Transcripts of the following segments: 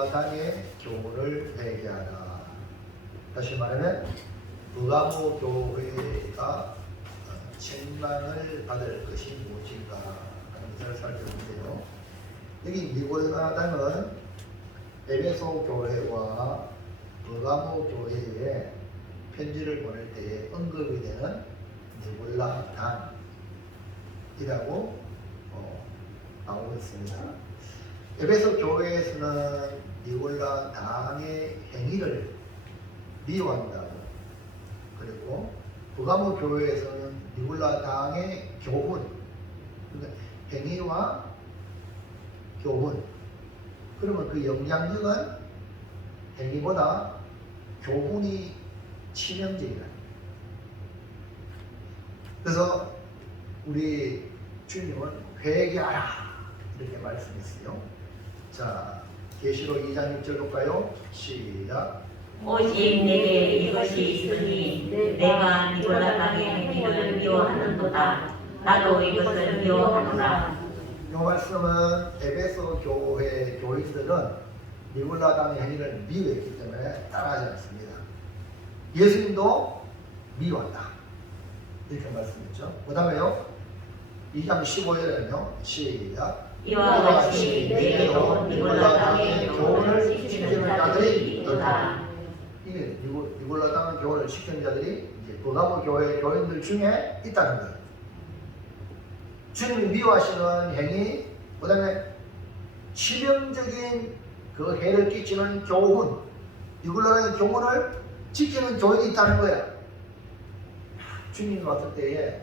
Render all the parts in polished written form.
니골라당의 교훈을 회개하라. 다시 말하면 브가모 교회가 책망을 받을 것이 무엇일까 하는 것을 살펴보세요. 여기 니골라당은 에베소 교회와 브가모 교회에 편지를 보낼 때에 언급이 되는 니골라당이라고 나오고 있습니다. 에베소 교회에서는 니골라당의 행위를 미워한다고, 그리고 브가모 교회에서는 니골라당의 교훈, 그러니까 행위와 교훈, 그러면 그 영향력은 행위보다 교훈이 치명적이다. 그래서 우리 주님은 회개하라 이렇게 말씀했어요. 자, 계시록 2장 6절 볼까요? 시작. 오직 내게 이것이 있으니 내가 니골라당의 행위를 미워하는도다. 나도 이것을 미워하노라. 이 말씀은 에베소 교회 교인들은 니골라당의 행위를 미워했기 때문에 따라하지 않습니다. 예수님도 미워한다 이렇게 말씀했죠. 그 다음에요 2장 15절에는요 시작. 이와 같이 내게도 니골라당의 교훈을 지키는 자들이 있도다. 이게 니골라당 교훈을 지키는 자들이 이제 브가모 교회 교인들 중에 있다는 거예요. 주님이 미워하시는 행위, 그 다음에 치명적인 그 해를 끼치는 교훈, 니골라당의 교훈을 지키는 교인이 있다는 거야. 주님이 왔을 때에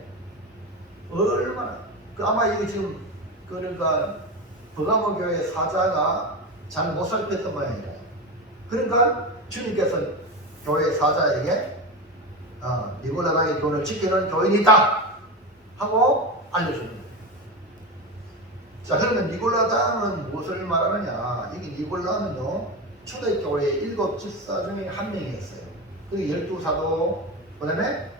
얼마나 아마 이거 지금 그러니까 브가모 교회 사자가 잘 못 살폈던 모양이다. 그러니까 주님께서 교회 사자에게 니골라당의 교훈을 지키는 교인이 있다 하고 알려줍니다. 자, 그러면 니골라당은 무엇을 말하느냐? 이게 니골라는요 초대교회의 7 집사 중에 한 명이었어요. 그리고 12사도, 그 다음에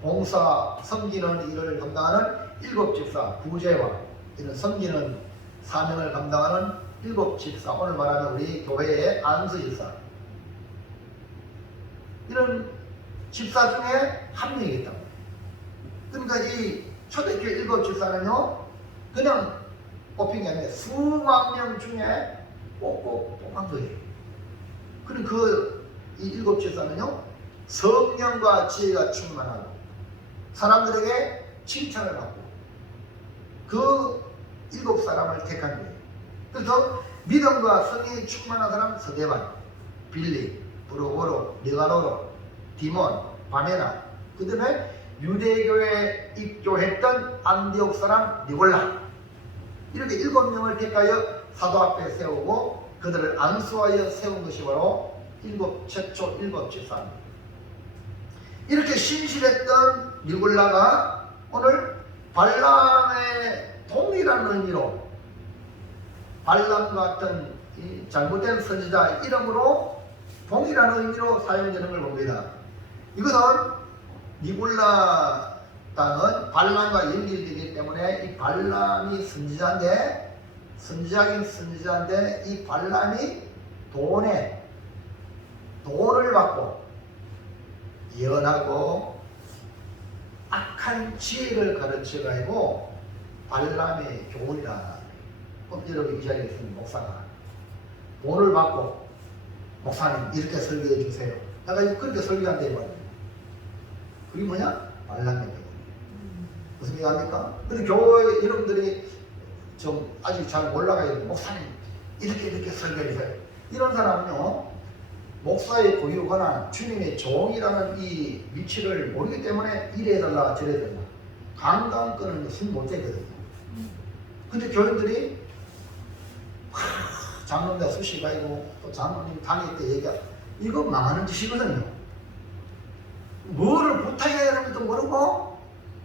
봉사, 섬기는 일을 감당하는 7 집사, 부제와 이런 섬기는 사명을 감당하는 7 집사, 오늘 말하는 우리 교회의 안수 집사, 이런 집사 중에 한 명이겠다. 그러니까 이 초대교회 7 집사는요 그냥 뽑힌 게 아니라 수만 명 중에 꼭꼭 뽑은 거예요. 그리고 이 7 집사는요 성령과 지혜가 충만하고 사람들에게 칭찬을 받고 그 7사람을 택한 거예요. 그래서 믿음과 성령이 충만한 사람 서대반, 빌리, 브로고로, 니가노로, 디몬, 바메나, 그 다음에 유대교에 입교했던 안디옥 사람 니골라, 이렇게 7명을 택하여 사도 앞에 세우고 그들을 안수하여 세운 것이 바로 최초 7 집사입니다. 이렇게 신실했던 니골라가 오늘 발람의 동일한 의미로 발람 같은 이 잘못된 선지자 이름으로 동일한 의미로 사용되는 걸 봅니다. 이것은 니골라 땅은 발람과 연결되기 때문에 이 발람이 선지자인데 이 발람이 돈을 받고 예언하고 악한 지혜를 가르쳐가지고 발람의 교훈이다. 여러분 이 자리에 있는 목사가 돈을 받고 목사님 이렇게 설교해 주세요. 내가 그렇게 설교한다 이 말이에요. 그게 뭐냐? 발람의 교훈. 무슨 얘기합니까? 근데 교회 여러분들이 좀 아직 잘 몰라가 있는 목사님 이렇게 설교해주세요. 이런 사람은요 목사의 고유 권한, 주님의 종이라는 이 위치를 모르기 때문에 이래 해달라 저래 해달라 강강 끄는 것은 못 되거든요. 근데 교인들이 장로님 수시 가지고 또 장로님 당일 때 얘기하고 이거 망하는 짓이거든요. 뭐를 부탁해야 되는 것도 모르고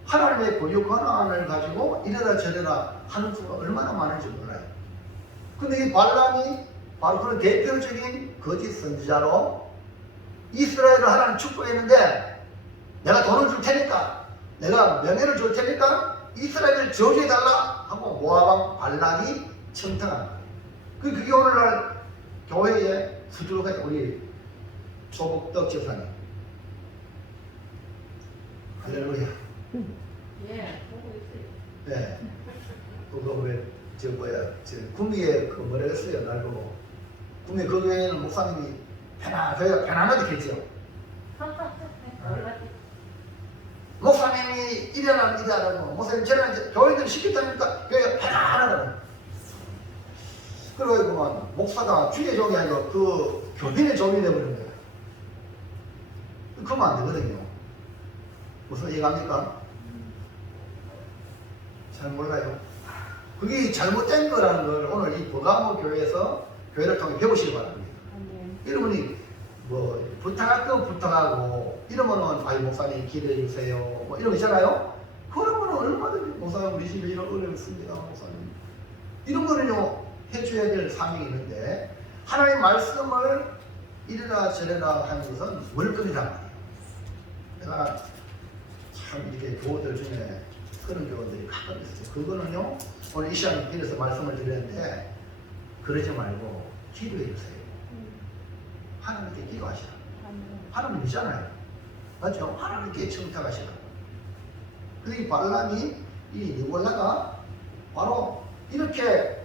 하나님의 고유 권한을 가지고 이래라 저래라 하는 수가 얼마나 많은지 몰라요. 근데 이 발람이 바로 그런 대표적인 거짓 선지자로 이스라엘을 하나님 축복했는데 내가 돈을 줄 테니까 내가 명예를 줄 테니까 이스라엘을 저주해달라 하고 모압왕 발락이 청탁한 거예요. 그게 오늘날 교회에 수두룩하게 우리 조복덕 집사님 할렐루야. 예, 보고 있어요. 네. 그거 왜저 뭐야 저 구미에 그 뭐라 했어요 날 보고 구미 그 교회는 목사님이 저희가 편안하게 했죠. 목사님이 이래라 이래라고 목사님 저는 이제 교회들 시켰다니까 교회가 편안하다고. 그리고 그만 목사가 주의 종이 아니고 그 교빈의 종이 되어버린 거예요. 그러면 안 되거든요. 무슨 얘기합니까? 잘 몰라요. 그게 잘못된 거라는 걸 오늘 이 버가모 교회에서 교회를 통해 배우시기 바랍니다. 여러분이 뭐 부탁할 거 부탁하고 이러면은 아이 목사님 기도해 주세요 뭐 이런 거 있잖아요. 그러면은 얼마든지 목사님 우리 집에 이런 어려웠습니다 목사님 이런 거는요 해줘야 될 사명이 있는데 하나님의 말씀을 이래라 저래라 하는 것은 월급이란 말이에요. 내가 참 이렇게 교우들 중에 그런 교우들이 가끔 있어요. 그거는요 오늘 이 시간에 빌어서 말씀을 드렸는데 그러지 말고 기도해 주세요. 하나님께 기도하시라. 하나님이잖아요. 맞죠? 하나님께 청탁하시라. 근데 이 발람이 이 니골라가 바로 이렇게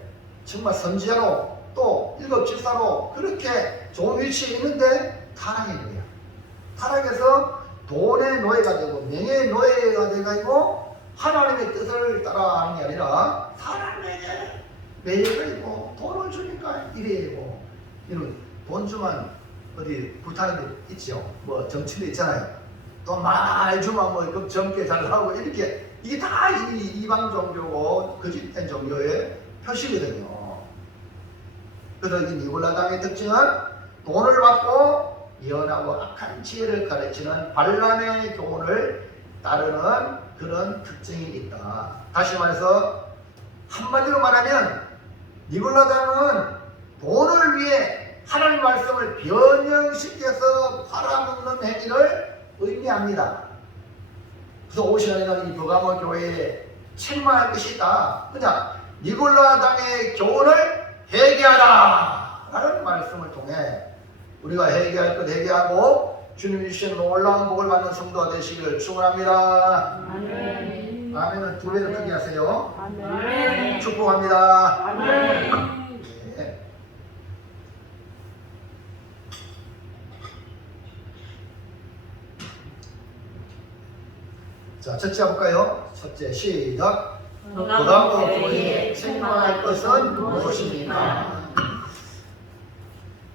정말 선지자로 또 일곱 집사로 그렇게 좋은 위치에 있는데 타락한 거예요. 타락해서 돈의 노예가 되고 명예의 노예가 돼가지고 하나님의 뜻을 따라하는 게 아니라 사람에게 매여가 있고 돈을 주니까 이래고 이런 돈 주면 어디 불타는 데 있죠. 뭐 정치도 있잖아요. 돈 많이 주면 뭐 젊게 잘 나오고 이렇게 이게 다 이방 종교고 거짓된 종교의 표시거든요. 그래서 이 니골라당의 특징은 돈을 받고 예언하고 악한 지혜를 가르치는 발람의 교훈을 따르는 그런 특징이 있다. 다시 말해서 한마디로 말하면 니골라당은 돈을 위해 하나님 말씀을 변형시켜서 팔아먹는 행위를 의미합니다. 그래서 오시아에는 이 버가모 교회에 책망할 것이 있다. 그냥 니골라당의 교훈을 회개하라 라는 말씀을 통해 우리가 회개할 것 회개하고 주님이 주신 놀라운 복을 받는 성도가 되시기를 축원합니다. 아멘. 아멘은 두 배로 크게 하세요. 아멘. 축복합니다. 아멘. 네. 자, 첫째 볼까요? 첫째 시작. 버가모 교회에 책망할 것은 무엇입니까?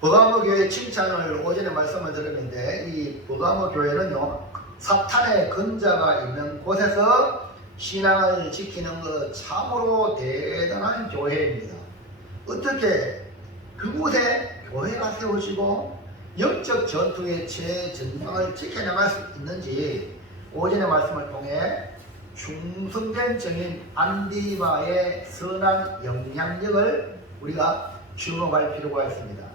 버가모 교회 칭찬을 오전에 말씀을 드렸는데 이 버가모 교회는요 사탄의 근자가 있는 곳에서 신앙을 지키는 것 참으로 대단한 교회입니다. 어떻게 그곳에 교회가 세워지고 영적 전투의 최전방을 지켜나갈 수 있는지 오전의 말씀을 통해 충성된 증인 안디바의 선한 영향력을 우리가 주목할 필요가 있습니다.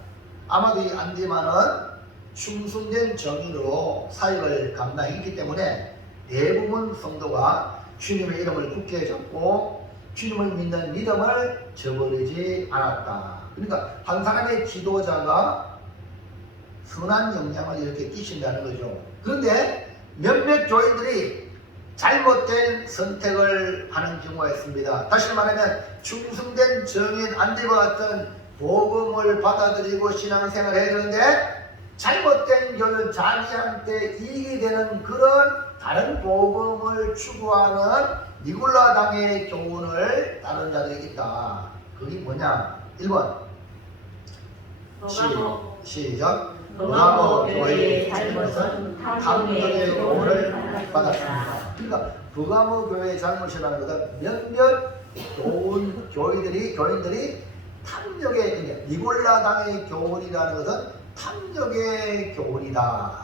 아마도 이 안디바는 충성된 정인으로 사역을 감당했기 때문에 대부분 성도가 주님의 이름을 굳게 잡고 주님을 믿는 믿음을 저버리지 않았다. 그러니까 한 사람의 지도자가 선한 영향을 이렇게 끼친다는 거죠. 그런데 몇몇 교인들이 잘못된 선택을 하는 경우가 있습니다. 다시 말하면 충성된 정인 안디바 같은 복음을 받아들이고 신앙생활을 해야 되는데 잘못된 교는 자기한테 이익이 되는 그런 다른 복음을 추구하는 니골라당의 교훈을 따르는 자들이 있다. 그게 뭐냐? 1번 시작. 버가모 교회의 잘못은 탐욕의 교훈을 받았습니다. 그러니까 버가모 교회의 잘못이라는 것은 몇몇 교인들이 탐욕의 니골라당의 교훈이라는 것은 탐욕의 교훈이다.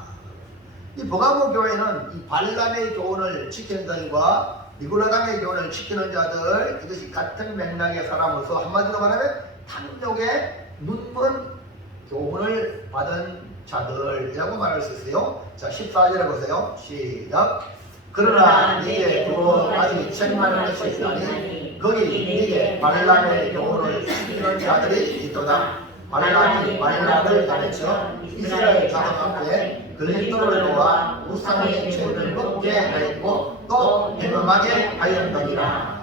이 버가모 교회는 이 발람의 교훈을 지키는 자들과 니골라당의 교훈을 지키는 자들 이것이 같은 맥락의 사람으로서 한마디로 말하면 탐욕의 눈먼 교훈을 받은 자들이라고 말할 수 있어요. 자 14절에 보세요. 시작. 그러나 네게 두고 아직 책망할 것이 있나니 거기 네게 발람의 교훈을 지키는 자들이 있도다. 발람이 발락을 가르쳐 이스라엘 자손 앞에 글리또를 놓아 우상의 죄를 먹게 하였고 또 행음하게 하였느니라.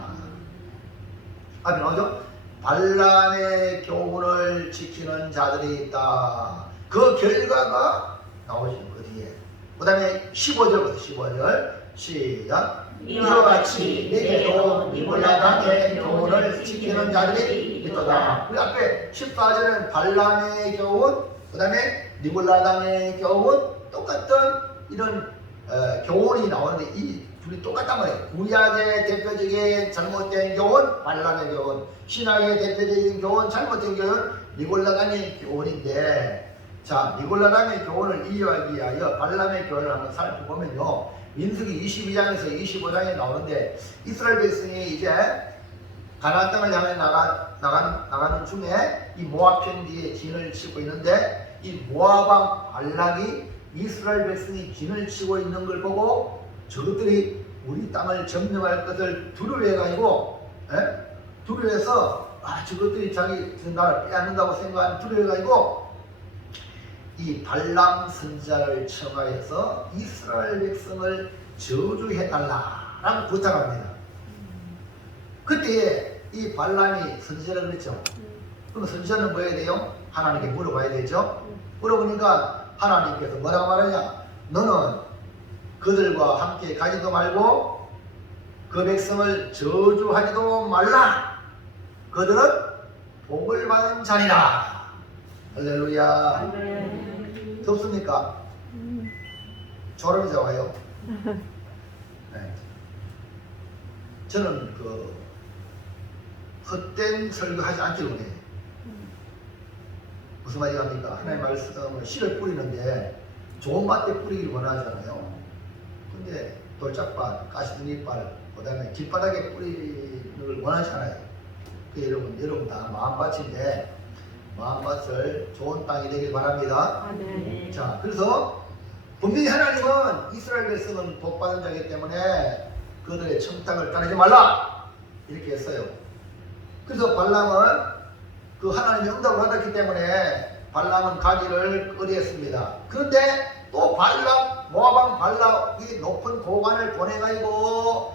아멘. 나오죠? 발람의 교훈을 지키는 자들이 있다. 그 결과가 나오죠. 그 뒤에. 그 다음에 15절부터 15절 시작. 이와 같이 내게도 니볼라당의 교훈을 지키는 자들이 있도다. 우리 앞에 14절은 발람의 교훈, 그 다음에 니볼라당의 교훈, 똑같은 이런 교훈이 나오는데 이 둘이 똑같단 말이에요. 구약의 대표적인 잘못된 교훈, 발람의 교훈, 신약의 대표적인 교훈, 잘못된 교훈, 니볼라당의 교훈인데, 자, 니볼라당의 교훈을 이해하기 위하여 발람의 교훈을 한번 살펴보면요, 민수기 22장에서 25장에 나오는데 이스라엘 백성이 이제 가나안 땅을 향해 나가는 중에 이 모압 편지에 진을 치고 있는데 이 모압 왕 발락이 이스라엘 백성이 진을 치고 있는 걸 보고 저것들이 우리 땅을 점령할 것을 두려워해가지고 두려워해서 저것들이 자기 나라를 빼앗는다고 생각하는 두려워해가지고 이 발람 선지자를 청하여서 이스라엘 백성을 저주해달라라고 부탁합니다. 그때 이 발람이 선지자를 그랬죠. 그럼 선지자는 뭐 해야 돼요? 하나님께 물어봐야 되죠. 물어보니까 하나님께서 뭐라고 말하냐? 너는 그들과 함께 가지도 말고 그 백성을 저주하지도 말라. 그들은 복을 받은 자니라. 할렐루야. 덥습니까? 졸음이 와요. 네. 저는 그 헛된 설교하지 않기로 해요. 무슨 말이 합니까? 하나님의 말씀을 씨를 뿌리는데 좋은 밭에 뿌리길 원하잖아요. 근데 돌짝밭, 가시등이밭, 그 다음에 길바닥에 뿌리를 원하잖아요. 그 여러분 다 마음밭인데 마음밭을 좋은 땅이 되길 바랍니다. 자, 그래서 분명히 하나님은 이스라엘 백성은 복받은 자이기 때문에 그들의 청탁을 따르지 말라 이렇게 했어요. 그래서 발람은 그 하나님의 응답을 받았기 때문에 발람은 가기를 의뢰했습니다. 그런데 또 모압왕 발락이 높은 고관을 보내가지고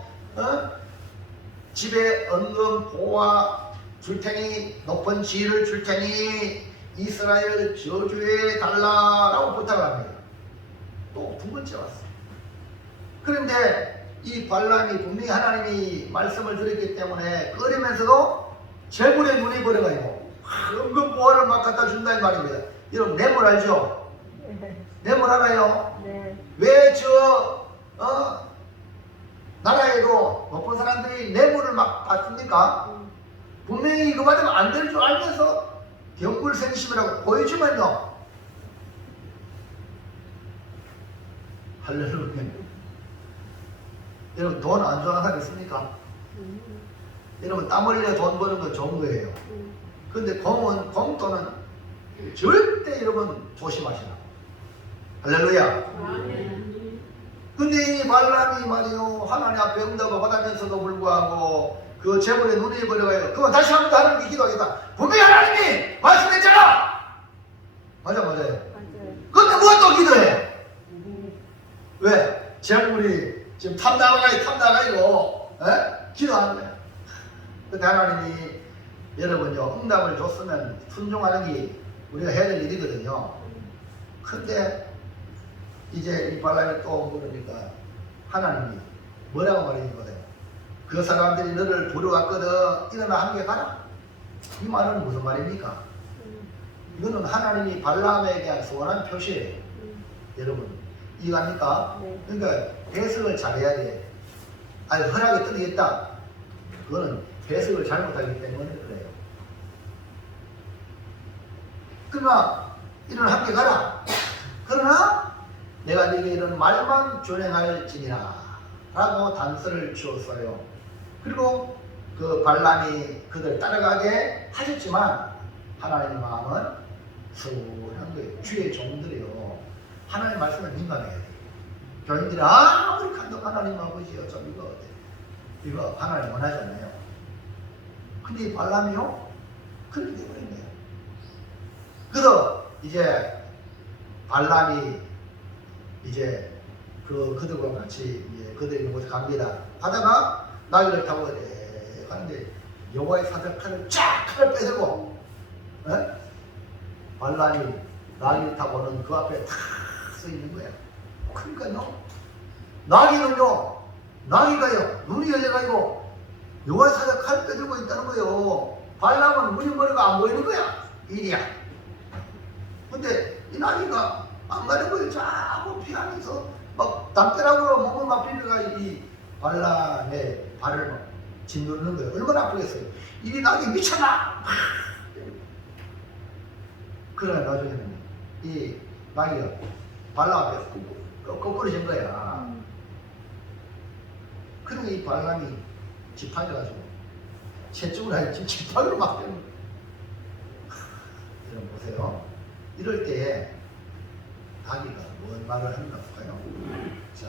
집에 은금 보화 줄 테니 높은 지위를 줄 테니 이스라엘 저주해 달라라고 부탁을 합니다. 또 두 번째 왔어요. 그런데 이 발람이 분명히 하나님이 말씀을 드렸기 때문에 끓이면서도 재물에 눈이 버려가지고 은금 보화를 막 갖다 준다는 말입니다. 여러분 뇌물 알죠? 뇌물 알아요? 네. 왜 나라에도 높은 사람들이 뇌물을 막 받습니까? 분명히 이거 받으면 안 될 줄 알면서 경불생심이라고 보여주면요. 할렐루야. 여러분 돈 안 좋아하는 사람 있습니까? 여러분 땀 흘려 돈 버는 건 좋은 거예요. 근데 공돈은 절대 여러분 조심하시라. 할렐루야. 근데 이 발람이 말이요 하나님 앞에 응답을 받으면서도 불구하고 그 재물에 눈이 버려가요. 그건 다시 한번 하나님께 기도하겠다. 분명히 하나님이 말씀했잖아. 맞아요. 근데 뭐 또 기도해? 왜? 재물이 지금 탐나가고 기도하는 거야. 근데 하나님이 여러분요 응답을 줬으면 순종하는 게 우리가 해야 될 일이거든요. 근데 이제 이 발람이 또 물으니까 하나님이 뭐라고 말해주거든요. 그 사람들이 너를 부르왔거든. 일어나 함께 가라. 이 말은 무슨 말입니까? 이거는 하나님이 발람에 대한 소원한 표시예요. 여러분 이해갑니까? 그러니까 해석을 잘해야 돼. 아니 허락이 떨어지겠다. 그거는 해석을 잘못하기 때문에 그래요. 그러나 일어나 함께 가라. 그러나 내가 네게 이런 말만 준행할지니라 라고 단서를 주었어요. 그리고 그 발람이 그들 따라가게 하셨지만 하나님의 마음은 순한 거예요. 주의 종들이요 하나님의 말씀에 민감해야 돼요. 교인들이 우리 감독 하나님 아버지요 좀 이거 하나님 원하잖아요. 근데 이 발람이요 그렇게 되어버렸네요. 그래서 이제 발람이 이제 그들과 같이 이제 그들이 있는 곳에 갑니다. 가다가 나귀를 타고 가는데 여호와의 사자가 칼을 빼들고 발람이 나귀를 타고는 그 앞에 탁 서 있는 거야. 그러니까요, 나귀가요 눈이 열려가지고 여호와의 사자가 칼을 빼들고 있다는 거예요. 발람은 눈이 머리가 안 보이는 거야. 일이야. 근데 이 나귀가 안 가는 거예요. 자꾸 피하면서 막 담벼락으로 몸을 막 비벼가 이 발람의 발을 막 짓누르는 거예요. 얼마나 아프겠어요. 이 나귀 미쳤나? 그러나 나중에는 이 나귀가 발람 앞에서 거꾸러진 거야. 그러면 이 발람이 지팡이가지고 채찍을 하여 지팡이로 막 때리는 거예요. 여러분 보세요. 이럴 때에 나귀가 뭔 말을 하는가 볼까요? 자,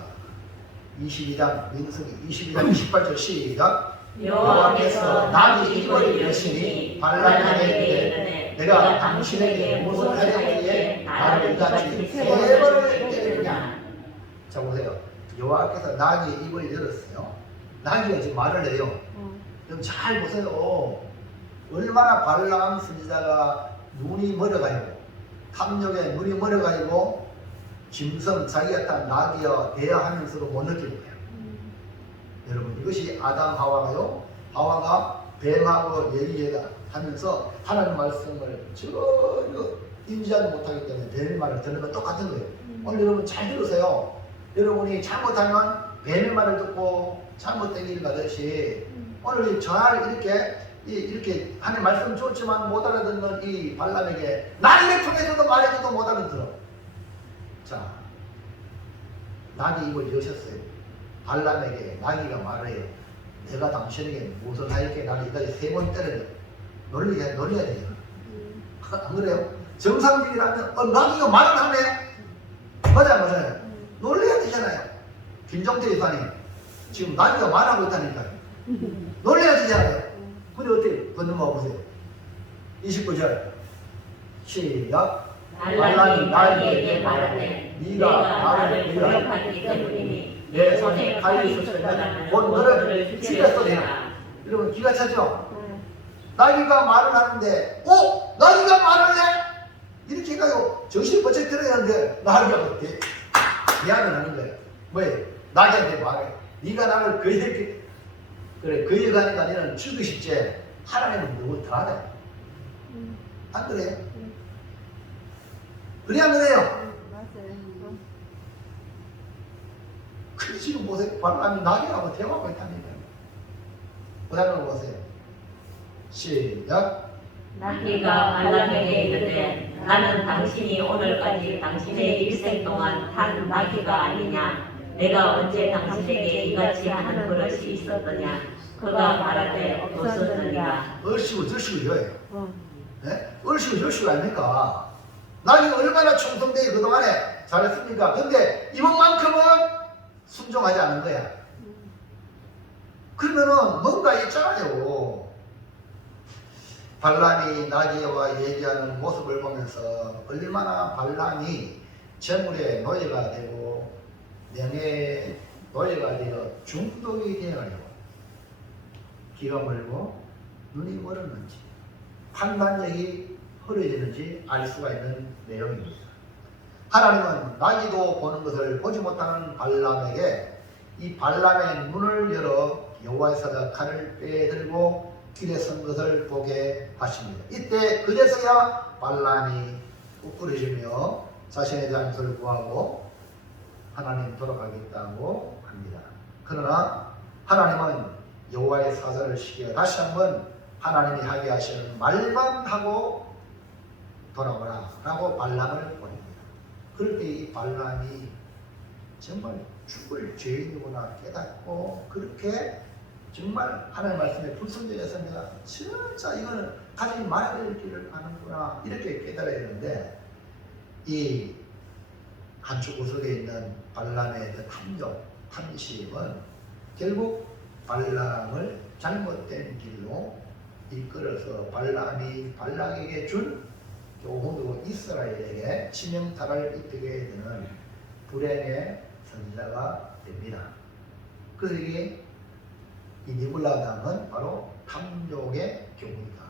22장 민수기 22장 18절 시작. 여호와께서 나귀 입을 여시니 발람에게 이르되 내가 당신에게 무슨 하였기에 나를 이같이 세 번을 때리느냐. 자 보세요. 여호와께서 나귀의 입을 열었어요. 나귀가 지금 말을 해요. 좀 잘 보세요. 얼마나 발람 선지자가 눈이 멀어가지고 탐욕에 눈이 멀어가지고 짐승 자기가 탄 나귀와 대화하면서도 못 느끼는 거예요. 여러분 이것이 아담 하와가요. 하와가 뱀하고 얘기하다 하면서 하나님 말씀을 전혀 인지하지 못하기 때문에 뱀의 말을 듣는 건 똑같은 거예요. 오늘 여러분 잘 들으세요. 여러분이 잘못하면 뱀의 말을 듣고 잘못된 일 가듯이 오늘 잘 이렇게 하나님 말씀 좋지만 못 알아듣는 이 발람에게 나를 통해서도 말해줘도 못 알아들어. 자, 나귀 입을 여셨어요. 발람에게 나귀가 말해요. 내가 당신에게 무슨 하였기에 나를 이까지 3번 때려요. 놀려야 돼요. 안 그래요? 정상적이라면 나귀가 말을 하네. 맞아요. 놀려야 되잖아요. 김정태 이사님 지금 나귀가 말하고 있다니까요. 놀려야 되잖아요. 근데 어떻게 건너가 보세요. 29절 시작. 발람이 나귀에게 말하되 네가 나를 모욕하기 때문이니 내 손에 칼이 있었다면 곧 너를 죽였으리라. 여러분 기가 차죠? 나귀가 말을 하는데 나귀가 말을 해? 이렇게 해가지고 정신이 번쩍 들어야 하는데 나귀가 어때? 미안은 하는 거예요. 왜? 나귀한테 말해. 네가 나를 그래 거역하니까 너는 죽기 쉽지. 하나님은 누굴 더 하다. 안 그래요? 그래 안 그래요? 맞아요. 그 지금 보세요. 발람이 나귀하고 대화하고 있다니까요. 그 다음에 보세요. 시작. 나귀가 발람에게 이르되 나는 당신이 오늘까지 당신의 일생 동안 한 나귀가 아니냐. 내가 언제 당신에게 이같이 하는 버릇이 있었더냐. 그가 말하되 없었느니라. 얼씨구 절씨구 이거예요. 얼씨구 절씨구 아닙니까? 나귀가 얼마나 충성되게 그동안에 잘했습니까? 근데 이번만큼은 순종하지 않은 거야. 그러면은 뭔가 있잖아요. 발람이 나귀와 얘기하는 모습을 보면서 얼마나 발람이 재물의 노예가 되고 명예의 노예가 되어 중독이 되어가지고 귀가 멀고 눈이 멀었는지 판단력이 흐려지는지 알 수가 있는 내용입니다. 하나님은 나귀도 보는 것을 보지 못하는 발람에게 이 발람의 눈을 열어 여호와의 사자 칼을 빼들고 길에 선 것을 보게 하십니다. 이때 그제서야 발람이 꾸꾸러지며 자신에 대한 것을 구하고 하나님 돌아가겠다고 합니다. 그러나 하나님은 여호와의 사자를 시켜 다시 한번 하나님이 하게 하시는 말만 하고 돌아오라 라고 발람을 보냅니다. 그럴 때 이 발람이 정말 죽을 죄인이구나 깨닫고 그렇게 정말 하나님 말씀에 불순종했습니다. 진짜 이거는 가지 말아야 될 길을 가는구나 이렇게 깨달아야 되는데 이 한쪽 구석에 있는 발람의 그 탐욕, 탐심은 결국 발람을 잘못된 길로 이끌어서 발람이 발락에게 준 교훈으로 이스라엘에게 치명타를 입히게 되는 불행의 선지자가 됩니다. 그래서 이게 이 니골라당은 바로 탐욕의 교훈이다.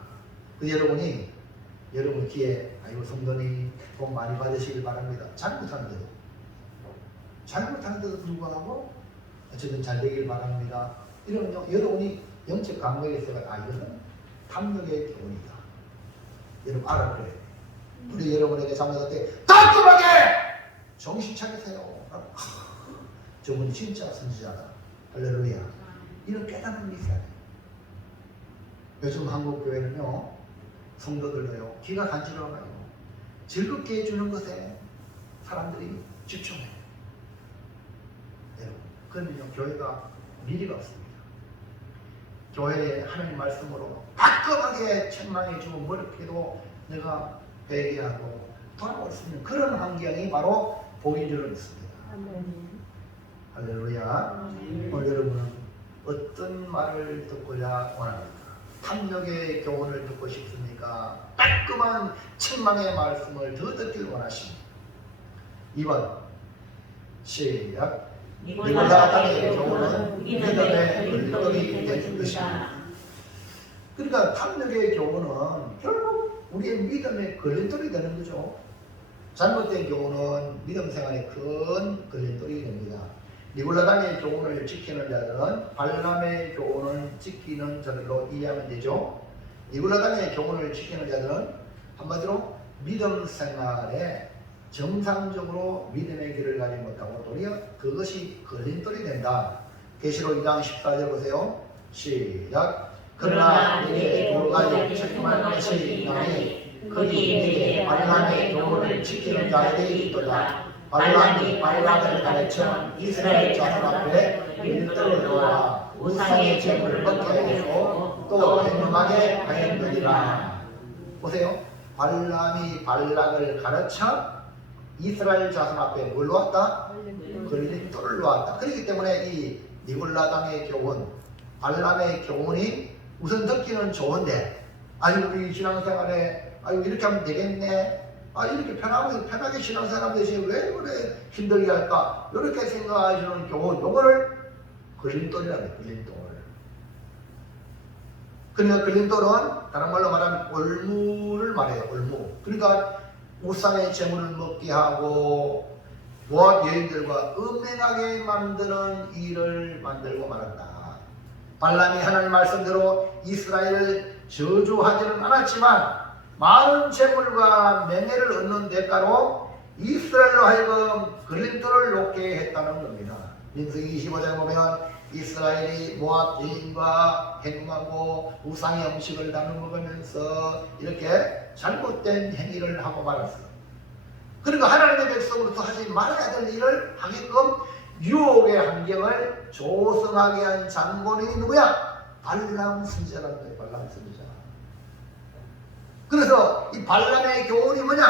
그래서 여러분 귀에 아이고 성도님 복 많이 받으시길 바랍니다. 잘못하는데도 불구하고 어쨌든 잘 되길 바랍니다. 이러면 여러분이 영적 감각에서가 이거는 탐욕의 교훈이다. 여러분 알아버려야 돼요. 우리 여러분에게 잘못할 때 깔끔하게 정신 차리세요. 저분이 진짜 선지자다. 할렐루야. 이런 깨달음이 있어야 돼요. 요즘 한국 교회는요, 성도들도요, 귀가 간지러워요. 즐겁게 해주는 것에 사람들이 집중해요. 여러분, 그러면요, 교회가 미래가 없습니다. 교회에 하나님 말씀으로 따끔하게 책망해주고 뭐렇게도 내가 회개하고 돌아올 수 있는 그런 환경이 바로 복인 줄을 믿습니다. 할렐루야. 오늘 여러분은 어떤 말을 듣고자 원합니까? 탐욕의 교훈을 듣고 싶습니까? 따끔한 책망의 말씀을 더 듣길 원하십니까? 2번 시작. 니골라 땅의 교훈은 믿음의 걸림돌이 된 것입니다. 그러니까 탐욕의 교훈은 결국 우리의 믿음의 걸림돌이 되는 거죠. 잘못된 교훈은 믿음 생활에 큰 걸림돌이 됩니다. 니골라 땅의 교훈을 지키는 자들은 발람의 교훈을 지키는 자들로 이해하면 되죠. 니골라 땅의 교훈을 지키는 자들은 한마디로 믿음 생활에 정상적으로 믿음의 길을 가지 못하고 도리어 그것이 걸림돌이 된다. 계시록 2장 14절 보세요. 시작. 그러나 내게 두 가지 책임할 것이 있나니 거기 내게 발람의 교훈을 지키는 자들이 있도다. 발람이 발락을 가르쳐 이스라엘 자손 앞에 밀떡을 놓아 우상의 제물을 먹게 하고 또 행음하게 하였느니라. 보세요. 발람이 발락을 가르쳐 이스라엘 자손 앞에 뭘 놓았다? 걸림돌을 놓았다. 그렇기 때문에 이 니골라 땅의 교훈, 발람의 교훈이 우선 듣기는 좋은데, 아니 우리 신앙생활에 아유 이렇게 하면 되겠네. 이렇게 편하게 신앙생활하면 되지 왜 그래 힘들게 할까? 이렇게 생각하시는 교훈, 요거를 걸림돌이라고 해요. 걸림돌. 그러니까 걸림돌은 다른 말로 말하면 올무를 말해요. 올무. 그러니까 우상의 제물을 먹게 하고 모압 여인들과 음행하게 만드는 일을 만들고 말한다. 발람이 하나님 말씀대로 이스라엘을 저주하지는 않았지만 많은 재물과 명예를 얻는 대가로 이스라엘로 하여금 걸림돌을 놓게 했다는 겁니다. 민수기 25장에 보면 이스라엘이 모압 여인과 행음하고 우상의 음식을 나눠 먹으면서 이렇게 잘못된 행위를 하고 말았어요. 그러니까 하나님의 백성으로서 하지 말아야 될 일을 하게끔 유혹의 환경을 조성하게 한 장본인이 누구야? 발람 선지자라는 거예요. 발람 선지자. 그래서 이 발람의 교훈이 뭐냐?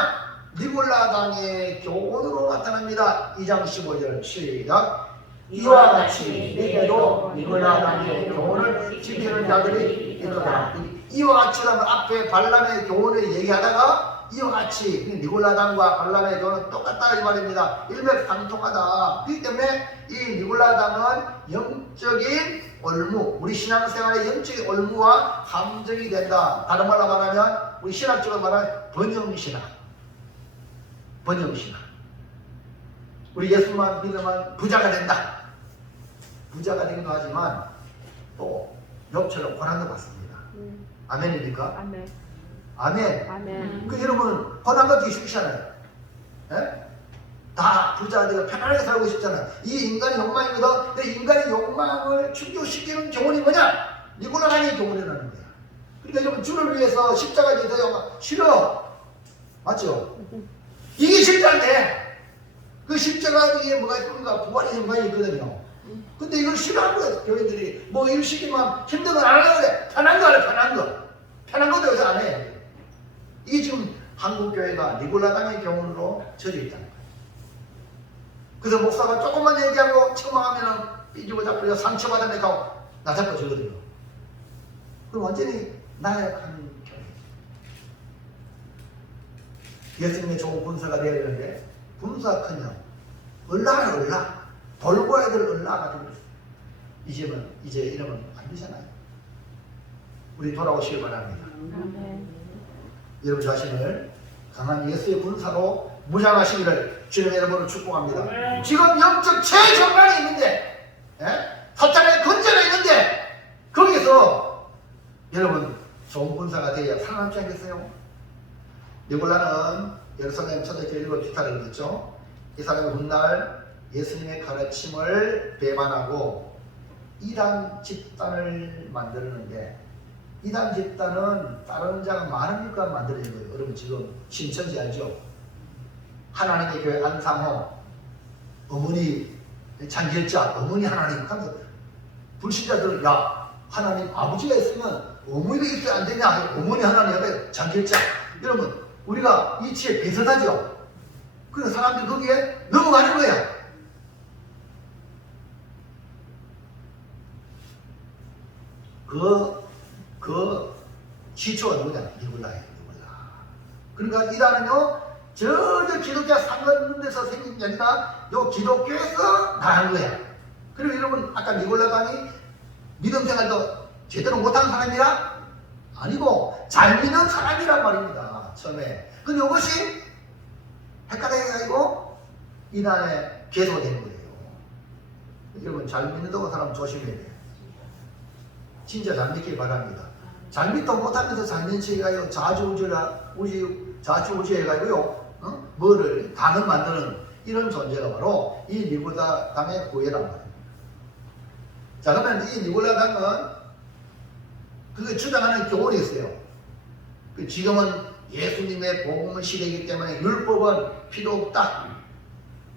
니골라 당의 교훈으로 나타납니다. 2장 15절 시작. 이와 같이 내게도 니골라 당의 교훈을 지키는 자들이 있더라. 이와 같이라면 앞에 발람의 교훈을 얘기하다가 이와 같이 니골라 당과 발람의 교훈은 똑같다 이 말입니다. 일맥상통하다. 그렇기 때문에 이 니골라 당은 영적인 올무, 우리 신앙생활의 영적인 올무와 함정이 된다. 다른 말로 말하면 우리 신학적으로 말하면 번영신학. 번영신학. 우리 예수만 믿으면 부자가 된다. 부자가 되기도 하지만 또 욥처럼 고난도 받습니다. 아멘입니까? 아멘. 아멘. 아멘. 그 여러분 고난 받기 쉽잖아요. 예? 다 부자 되고 편안하게 살고 싶잖아요. 이 인간의 욕망이거든. 근데 인간의 욕망을 충족시키는 교훈이 뭐냐? 니골라 당의 교훈이라는 거야. 그러니까 여러분 주를 위해서 십자가 지어서 싫어. 맞죠? 이게 십자가인데 그 십자가 뒤에 뭐가 있습니까? 부활의 현상이 있거든요. 근데 이걸 싫어하는 거야. 교인들이 뭐 일 시키면 힘든 건 안 하려고 그래. 편한 거 하래. 편한 거. 편한 것도 요새 안 해. 이게 지금 한국교회가 니골라 당의 교훈으로 젖어 있다는 거예요. 그래서 목사가 조금만 얘기하고 처망하면 삐지고 잡히고 상처받아내고 나 잡고 저거든요. 그럼 완전히 나약한 교회. 예수님의 좋은 군사가 되어야 되는데 군사커녕 을라야 을라 돌고 해야 될 을라가 되고 있어요. 이제 이러면 안 되잖아요. 우리 돌아오시길 바랍니다. 여러분 자신을 강한 예수의 군사로 무장하시기를 주님의 이름으로 축복합니다. 지금 영적 최전방에 있는데 사탄의 근처에 있는데 거기서 여러분 좋은 군사가 되어야 살아남지 않겠어요? 니골라는 예루살렘 초대교회 일곱 지파를 그랬죠. 이 사람이 훗날 예수님의 가르침을 배반하고 이단 집단을 만드는데 이단 집단은 다른 자가 많으니까 만들어진 거예요. 여러분 지금 신천지 알죠? 하나님의 교회 안상호 어머니 장길자 어머니 하나님 하면서 불신자들은 야 하나님 아버지가 있으면 어머니가 있어야 안 되냐 어머니 하나님 장길자 여러분 우리가 이치에 비슷하죠? 그래서 사람들이 거기에 넘어가는 거야. 그 시초가 누구냐? 니골라예요. 니골라. 그러니까 이단은요 저 기독교 상관 데서 생긴 게 아니라 요 기독교에서 나간 거야. 그리고 여러분 아까 니골라당이 믿음 생활도 제대로 못한 사람이라 아니고 잘 믿는 사람이란 말입니다. 처음에. 근데 이것이 헷갈려가지고 이단에 개소된 거예요. 여러분 잘 믿는다고 사람 조심해야 돼요. 진짜 잘 믿길 바랍니다. 잘 믿도 못하면서 잘 믿는 척해가지고 자주우지해가지고요 뭐를 당을 만드는 이런 존재가 바로 이 니골라 당의 고해란 말이에요. 자 그러면 이 니골라 당은 그게 주장하는 교훈이 있어요. 지금은 예수님의 복음 시대이기 때문에 율법은 필요 없다.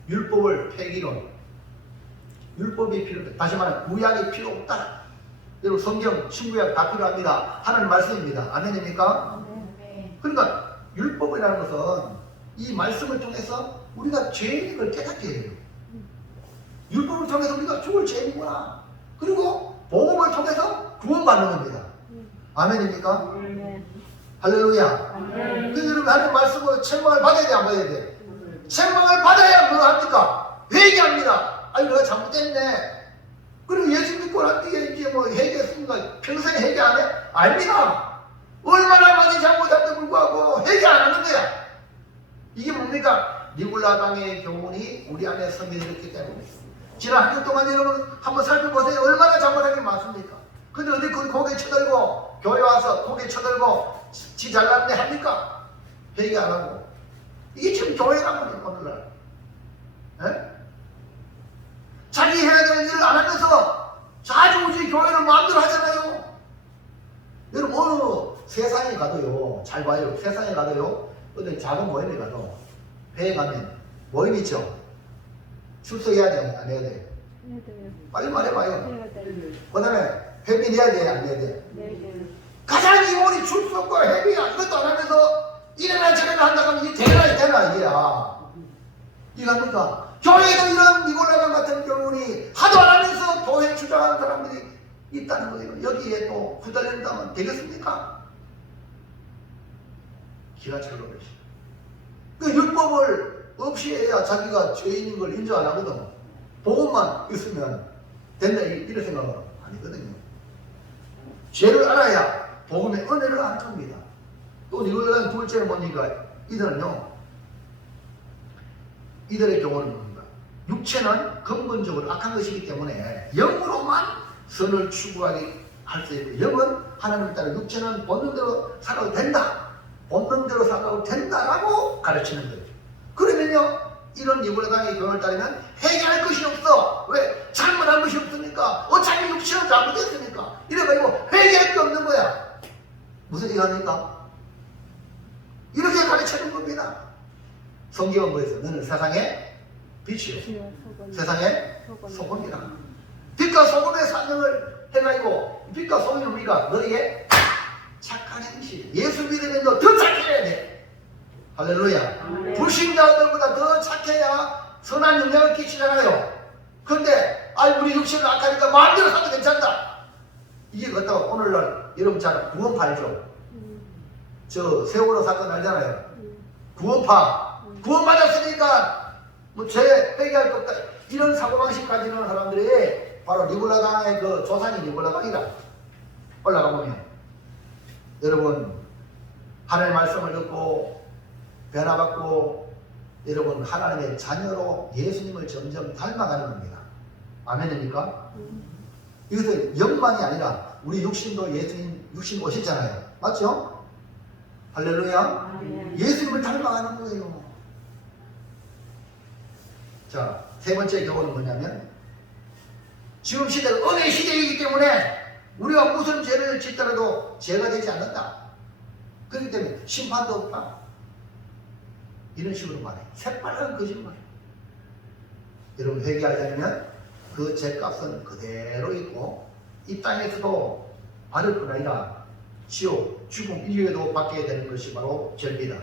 율법을 폐기론. 율법이 필요 없다. 다시 말하면 구약이 필요 없다. 여러분 성경, 신구약 다 필요합니다. 하나님 말씀입니다. 아멘입니까? 그러니까 율법이라는 것은 이 말씀을 통해서 우리가 죄인 걸 깨닫게 해요. 율법을 통해서 우리가 죽을 죄인이구나. 그리고 복음을 통해서 구원받는 겁니다. 아멘입니까? 할렐루야. 그래서 여러분 하나님 말씀으로 책망을 받아야 돼, 안 받아야 돼? 책망을 받아야 뭐 합니까? 회개합니다. 아니 내가 잘못했네. 그리고 예수 믿고 난 뒤에 이제 뭐 회개했습니까? 평생 회개 안 해? 아닙니다. 얼마나 많이 잘못한데도 불구하고 회개 안 하는 거야. 이게 뭡니까? 니골라 당의 교훈이 우리 안에 선민했기 때문에. 지난 한 주 동안 여러분 한번 살펴보세요. 얼마나 잘못한 게 많습니까? 근데 어디 고개 쳐들고 교회 와서 고개 쳐들고 지 잘났네 합니까? 회개 안 하고. 이게 지금 교회란 말이에요, 오늘날. 에? 자기 해야 될 일을 안 하면서 자주우지 교회를 마음대로 하잖아요. 여러분 어느 세상에 가도요, 잘 봐요. 세상에 가도요, 어떤 작은 모임에 가도 회에 가면 모임 있죠? 출석해야 돼, 안 해야 돼? 빨리 말해봐요. 그 다음에 회비 내야 돼, 안 내야 돼? 가장 이원이 출석과 회비야 이것도 안 하면서 이래나 저래나 한다고 하면 이게 되나 이게야. 이거 합니까? 교회에도 이런 니골라당 같은 경우니 하도 안 하면서 교회 주장하는 사람들이 있다는 거예요. 여기에 또 후달린다면 되겠습니까? 기가 찰로 것이. 그 율법을 없이 해야 자기가 죄인인 걸 인정 안 하거든. 복음만 있으면 된다 이런 생각은 아니거든요. 죄를 알아야 복음의 은혜를 아는 겁니다. 또 니골라당 둘째는 뭡니까? 이들의 경우는 뭡니까? 육체는 근본적으로 악한 것이기 때문에 영으로만 선을 추구하게 할 수 있고 영은 하나님을 따라 육체는 본능대로 살아도 된다. 본능대로 살아도 된다라고 가르치는 거예요. 그러면요 이런 니골라당의 교훈을 따르면 회개할 것이 없어. 왜? 잘못한 것이 없으니까. 어차피 육체는 잘못했으니까. 이래가지고 회개할 게 없는 거야. 무슨 얘기합니까? 이렇게 가르치는 겁니다. 성경은 뭐였어? 너는 세상의 빛이요 세상의 소금이다. 빛과 소금의 사명을 해가지고 빛과 소금이 우리가 너희의 착한 행실. 예수 믿으면 너 더 착해야 돼. 할렐루야. 불신자들보다 더 착해야 선한 영향을 끼치잖아요. 그런데 우리 육신은 악하니까 마음대로 살도 괜찮다. 이게 그렇다고 오늘날 여러분 잘 구원팔죠. 저 세월호 사건 알잖아요. 구원파 구원받았으니까 뭐 죄 회개할 것 없다 이런 사고방식 가지는 사람들이 바로 니골라당의 그 조상이 니골라당이다. 올라가 보면 여러분 하나님의 말씀을 듣고 변화받고 여러분 하나님의 자녀로 예수님을 점점 닮아가는 겁니다. 아멘입니까? 이것은 영만이 아니라 우리 육신도 예수님 육신 오셨잖아요. 맞죠? 할렐루야. 예수님을 닮아가는 거예요. 자, 세 번째 교훈은 뭐냐면 지금 시대가 은혜의 시대이기 때문에 우리가 무슨 죄를 짓더라도 죄가 되지 않는다. 그렇기 때문에 심판도 없다. 이런 식으로 말해. 새빨간 거짓말. 여러분 회개하지 않으면 그 죄값은 그대로 있고 이 땅에서도 받을 뿐 아니라 지옥, 죽음 이후에도 받게 되는 것이 바로 죄입니다.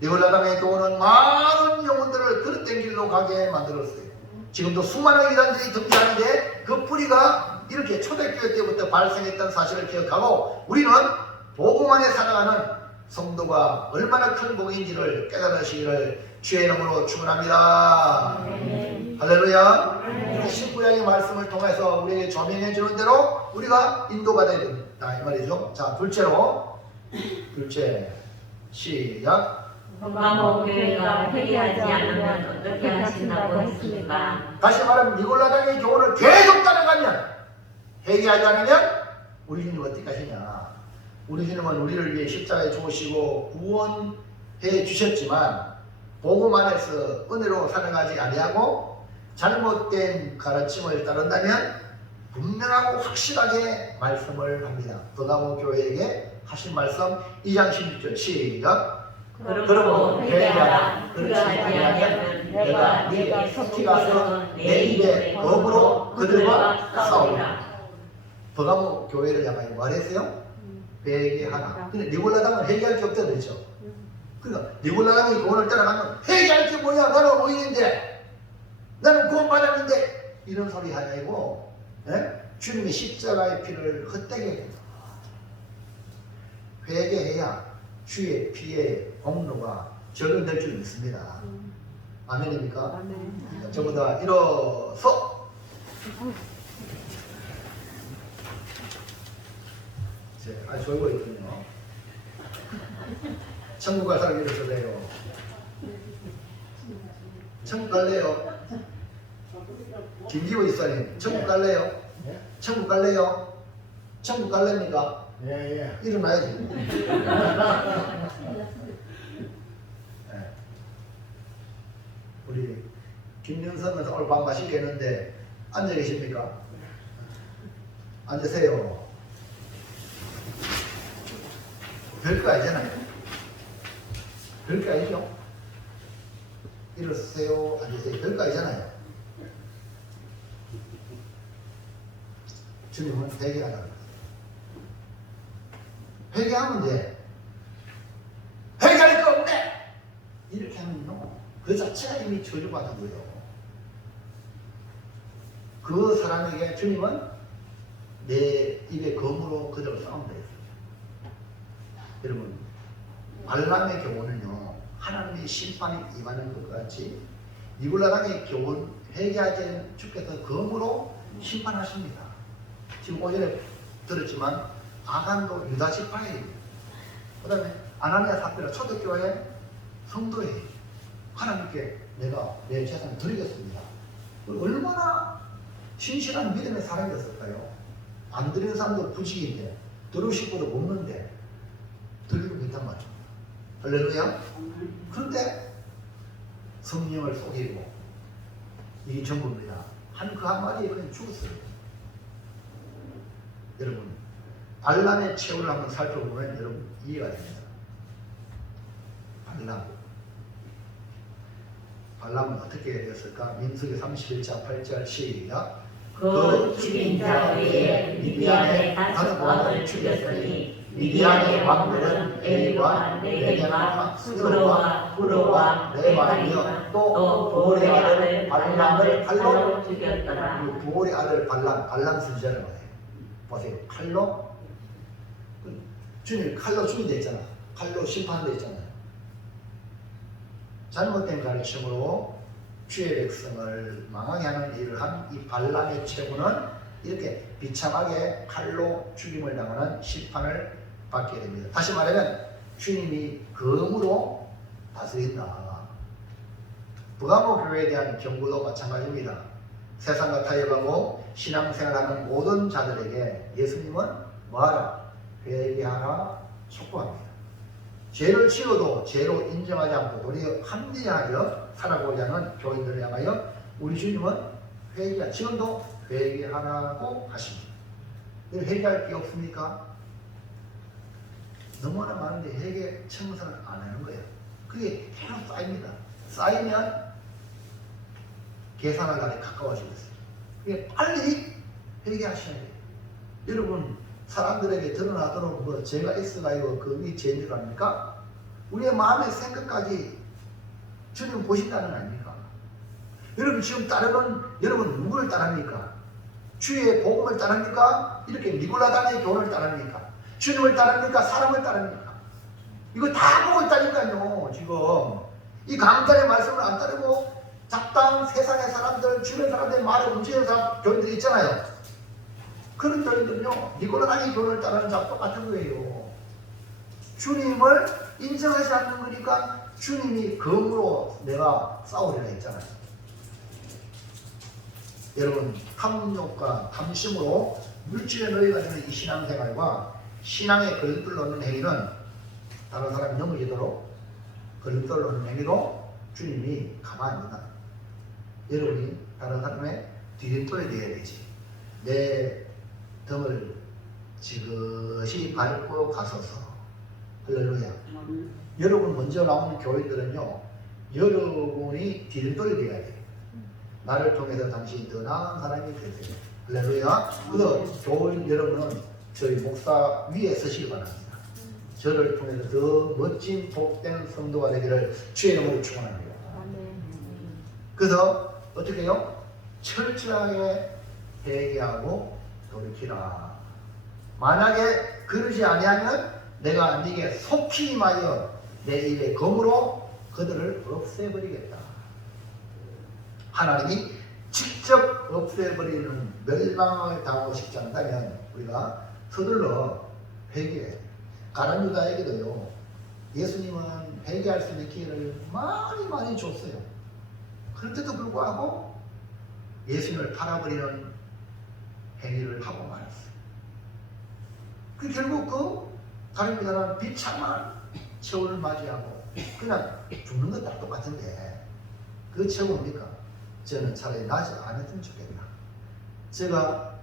니골라당의 교훈은 많은 영혼들을 그릇된 길로 가게 만들었어요. 지금도 수많은 이단들이 등장하는데 그 뿌리가 이렇게 초대교회 때부터 발생했던 사실을 기억하고 우리는 복음 안에 살아가는 성도가 얼마나 큰 복인지를 깨달으시기를 주의 이름으로 축원합니다. 할렐루야. 신구약의 말씀을 통해서 우리에게 조명해 주는 대로 우리가 인도가 되야 된다 이 말이죠. 자, 둘째 시작. 버가모 교회가 회개하지 않으면 어떻게 하신다고 했습니까? 다시 말하면 니골라당의 교훈을 계속 따라가면 회개하지 않으면 우리 주님 어떻게 하시냐. 우리 주님은 우리를 위해 십자가에 죽으시고 구원해 주셨지만 복음 안에서 은혜로 살아가지 아니하고 잘못된 가르침을 따른다면 분명하고 확실하게 말씀을 합니다. 버가모 교회에게 하신 말씀 2장 16절 시작. 그러므로 회개하라. 그러하지 아니하면 내가 네게 속히 가서 내 입에 법으로 그들과 싸우리라. 버가모 교회를 향하여 말했어요? 회개하라. 근데 니골라당은 회개할 게 없다 그랬죠. 그러니까 니골라당이 교훈을 따라가면 회개할 게 뭐야? 나는 의인인데 나는 구원받았는데 이런 소리 하냐고 주님이 십자가의 피를 헛되게 합니다. 회개해야 주의 피의 공로가 적용될 줄 믿습니다. 아멘입니까? 전부 다 일어서. 아주 졸고 있군요. 천국 갈 사람 일어서래요. 천국 갈래요? 김기호 이사님, 천국 갈래요? 천국 갈래요? 천국 갈래입니까? 예. 일어나야지. 우리 김윤선은 오늘 밤 맛있겠는데 앉아 계십니까? 앉으세요. 별거 아니잖아요. 별거 아니죠? 일어서세요. 앉으세요. 별거 아니잖아요. 주님은 회개하라. 회개하면 돼. 회개할 거 없네. 이렇게 하면요, 그 자체가 이미 저주받은 거예요. 그 사람에게 주님은 내 입에 검으로 그대로 싸운다 했어요. 여러분, 발람의 교훈은요, 하나님의 심판이 임하는 것 같이 니골라당의 교훈, 회개하지 않은 주께서 검으로 심판하십니다. 지금 오전에 들었지만 아간도 유다 지파예요. 그 다음에 아나니아 삽비라 초대교회 성도예요. 하나님께 내가 내 재산을 드리겠습니다. 얼마나 신실한 믿음의 사람이었을까요? 안 드리는 사람도 부직인데 드리고 싶어도 없는데 드리고 있단 말이죠. 할렐루야. 그런데 성령을 속이고 이게 전부입니다. 한 그 한마디에 그냥 죽었어요. 여러분, 발람의 최후를 한번 살펴보면 여러분 이해가 됩니다. 발람은 어떻게 되었을까? 민수기 31장 8절 시작. 그 죽인 자 외에 미디안의 5 왕을 죽였으니 미디안의 왕들은 엘과 레겐과 수로와 후로와 레발이며 또 보올의 아들 발람을 칼로 죽였더라. 보올의 아들 발람 순자를 말해요. 보세요. 칼로 주님 칼로 죽인 데 있잖아. 칼로 심판한 데 있잖아요. 잘못된 가르침으로 주의 백성을 망하게 하는 일을 한 이 발람의 최후는 이렇게 비참하게 칼로 죽임을 당하는 심판을 받게 됩니다. 다시 말하면 주님이 검으로 다스린다. 부가모 교회에 대한 경고도 마찬가지입니다. 세상과 타협하고 신앙생활하는 모든 자들에게 예수님은 뭐하라? 회개하라 촉구합니다. 죄를 지어도 죄로 인정하지 않고 도리어 합리하여 살아가고자 하는 교인들을 향하여 우리 주님은 지금도 회개하라고 하십니다. 회개할 게 없습니까? 너무나 많은데 회개 청소를 안 하는 거예요. 그게 계속 쌓입니다. 쌓이면 계산할 날이 가까워지고 있어요. 그게 빨리 회개하셔야 돼요. 여러분, 사람들에게 드러나도록 뭐 죄가 있어가지고 그게 죄인 줄 압니까? 우리의 마음의 생각까지 주님 보신다는 거 아닙니까? 여러분 지금 따르는 여러분 누구를 따릅니까? 주의 복음을 따릅니까? 이렇게 니골라다니의 교훈을 따릅니까? 주님을 따릅니까? 사람을 따릅니까? 이거 다 보고 있다니까요. 지금 이 강단의 말씀을 안 따르고 잡다한 세상의 사람들, 주변 사람들의 말을 움직이는 교인들이 있잖아요. 그런 교인들은요, 니골라다니의 교훈을 따르는 자와 똑같은 거예요. 주님을 인정하지 않는 거니까 주님이 검으로 내가 싸우리라 했잖아요. 여러분, 탐욕과 탐심으로 물질에 너희가 되는 이 신앙생활과 신앙에 걸림돌 놓는 행위는 다른 사람이 넘어지도록 걸림돌 놓는 행위로 주님이 가만히 안 둔다. 여러분이 다른 사람의 디딤돌이 되어야 되지. 내 등을 지그시 밟고 가소서. 할렐루야. 여러분 먼저 나오는 교회들은요, 여러분이 디딤돌이 되어야 돼요. 나를 통해서 당신이 더 나은 사람이 되세요. 할렐루야. 그래서 교인 여러분은 저희 목사 위에 서시기 바랍니다. 저를 통해서 더 멋진 복된 성도가 되기를 주의 이름으로 축원합니다. 그래서 어떻게 해요? 철저하게 회개하고 돌이키라. 만약에 그러지 아니하면 내가 네게 속히 임하여 내 입의 검으로 그들을 없애버리겠다. 하나님이 직접 없애버리는 멸망을 당하고 싶지 않다면 우리가 서둘러 회개해. 가룟 유다에게도요, 예수님은 회개할 수 있는 기회를 많이 줬어요. 그런데도 불구하고 예수님을 팔아버리는 행위를 하고 말았어요. 그 결국 그 가룟 유다는 비참한 최후를 맞이하고 그냥 죽는 건 다 똑같은데 그 최후 뭡니까? 저는 차라리 나지 않았으면 좋겠다. 제가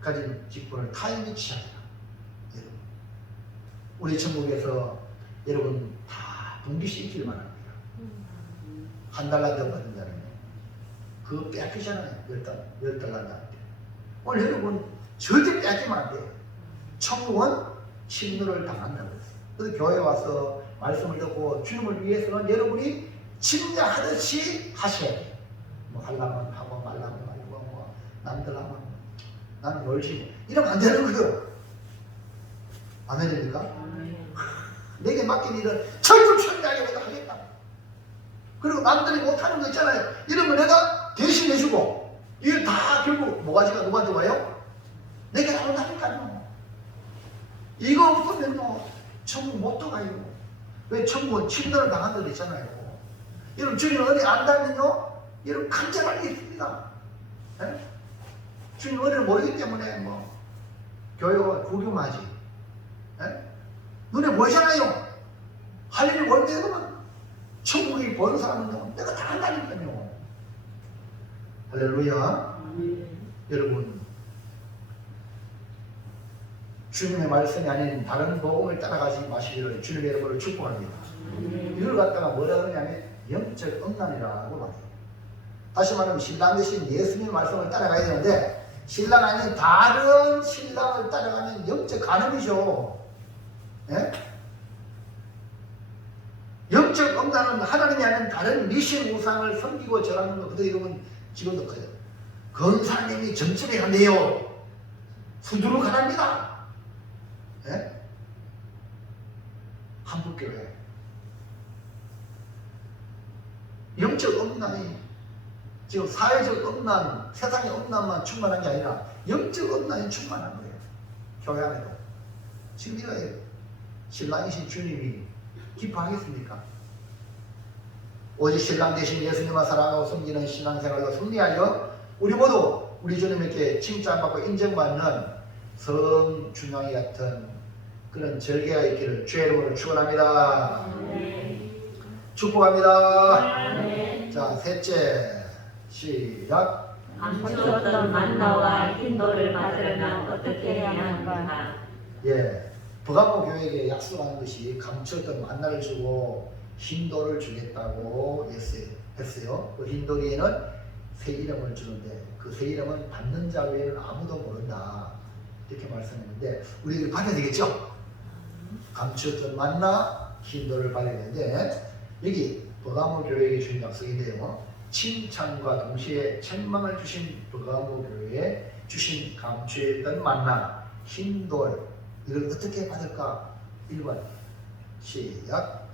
가진 직분을 타인이 취하리라. 여러분, 우리 천국에서 여러분 다 분기시키기만 합니다. 한 달러 더 받은 자는 그거 뺏기잖아요. 10달러인데. 오늘 여러분 절대 뺏기면 안 돼요. 천국은 침노를 당한다고 했어요. 그래서 교회에 와서 말씀을 듣고 주님을 위해서는 여러분이 침략하듯이 하셔야 돼요. 뭐 하려면 하고 말라면 말고 뭐 남들 하면 나는 멀지 이러면 안 되는 거예요. 아멘입니까? 내게 맡긴 일을 철두철미하게 내가 하겠다. 그리고 남들이 못하는 거 있잖아요. 이러면 내가 대신해주고 이게 다 결국 모가지가 누구한테 와요? 내게 나온다니까요. 이거 없으면요 천국 못 들어가요. 왜? 천국은 침노를 당한 데 있잖아요. 여러분 주님 은혜 안다면요 여러분 간절한 게 있습니다. 네? 주님 은혜를 모르기 때문에 뭐 교회가 구경하지. 네? 눈에 보이잖아요. 할 일이 뭔데 그러면 천국이 보는 사람은요 내가 다 한다니까요. 할렐루야. 여러분 주님의 말씀이 아닌 다른 복음을 따라가지 마시기를 주님의 여러분을 축복합니다. 이걸 갖다가 뭐라 그러냐면 영적 음란이라고 말해요. 다시 말하면 신랑 대신 예수님의 말씀을 따라가야 되는데 신랑 아닌 다른 신랑을 따라가면 영적 간음이죠. 예? 영적 음란은 하나님이 아닌 다른 미신 우상을 섬기고 절하는 거. 그들 이름은 지금도 커요. 건사님이 점점에 간대요. 수두로 가랍니다. 예? 한국교회 영적 엄난이 지금 사회적 엄난, 세상의 엄난만 충만한 게 아니라 영적 엄난이 충만한 거예요. 교회 안에도. 지금 이거예요. 신랑이신 주님이 기뻐하겠습니까? 오직 신랑 대신 예수님만 사랑하고 섬기는 신앙생활로 승리하여 우리 모두 우리 주님에게 칭찬받고 인정받는 성춘향이 같은 그런 절개가 있기를 주의 이름으로 축원합니다. 축복합니다. 자, 셋째 시작. 감추었던 만나와 인도를 받으려면 어떻게 해야 하는가? 예, 버가모 교회에게 약속한 것이 감추었던 만나를 주고 흰돌을 주겠다고 했어요. 그 흰돌이에는 새 이름을 주는데 그 새 이름은 받는 자 외에는 아무도 모른다. 이렇게 말씀했는데 우리들이 받아야 되겠죠? 감추었던 만나, 흰돌을 받아야 되는데 여기 버가모 교회에게 주신 약속인데요. 칭찬과 동시에 책망을 주신 버가모 교회에 주신 감추었던 만나, 흰돌 이걸 어떻게 받을까? 1번 시작.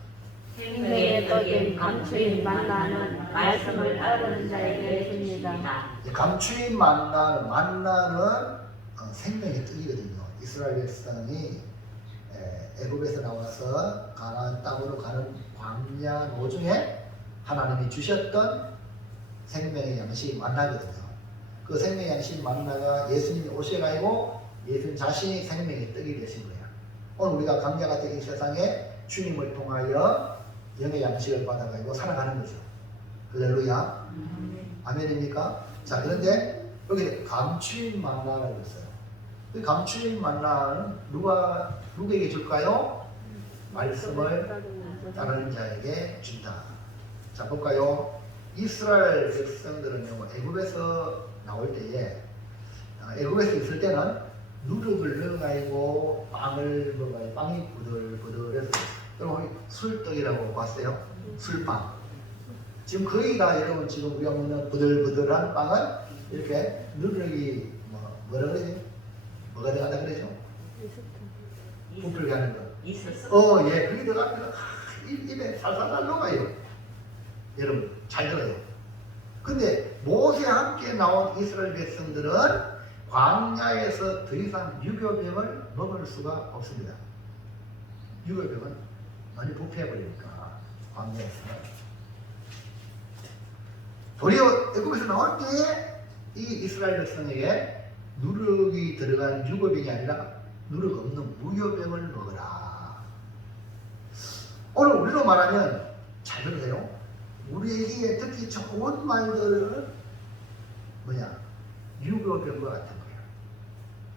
생명의 떡인 감추인 만나는 말씀을 따르는 자에게 주십니다. 감추인 만나는 생명의 떡이거든요. 이스라엘 백성이 애굽에서 나와서 가나안 땅으로 가는 광야 노중에 하나님이 주셨던 생명의 양식 만나거든요. 그 생명의 양식 만나가 예수님이 오셔가지고 예수님 자신이 생명의 떡이 되신 거예요. 오늘 우리가 강자 같은 이 세상에 주님을 통하여 영의 양식을 받아가지고 살아가는 거죠. 할렐루야. 아멘입니까? 자, 그런데 여기 감추인 만나라고 했어요. 그 감추인 만나는 누구에게 줄까요? 말씀을 따르는 자에게 준다. 자, 볼까요? 이스라엘 백성들은요, 애굽에서 나올 때에, 애굽에서 있을 때는 누룩을 넣어가지고 빵을 먹어요. 빵이 부들부들해서. 여러분, 술떡이라고 봤어요? 술빵. 지금 거의 다 여러분 지금 우리가 먹는 부들부들한 빵은 이렇게 누룩이 뭐라 그러지? 뭐가 들어간다 그러죠? 부풀게 하는 거. 있었어. 예, 그게 들어가면 입에 살살살 녹아요. 여러분 잘 들어요. 근데 모세와 함께 나온 이스라엘 백성들은 광야에서 더 이상 유교병을 먹을 수가 없습니다. 유교병은 많이 부패해버리니까 광야에서. 도리어 애굽에서 나올 때에 이 이스라엘 백성에게 누룩이 들어간 유교병이 아니라 누룩 없는 무교병을 먹어라. 오늘 우리로 말하면 잘 들으세요. 우리에게 특히 좋은 말들은 유교병과 같은 거예요.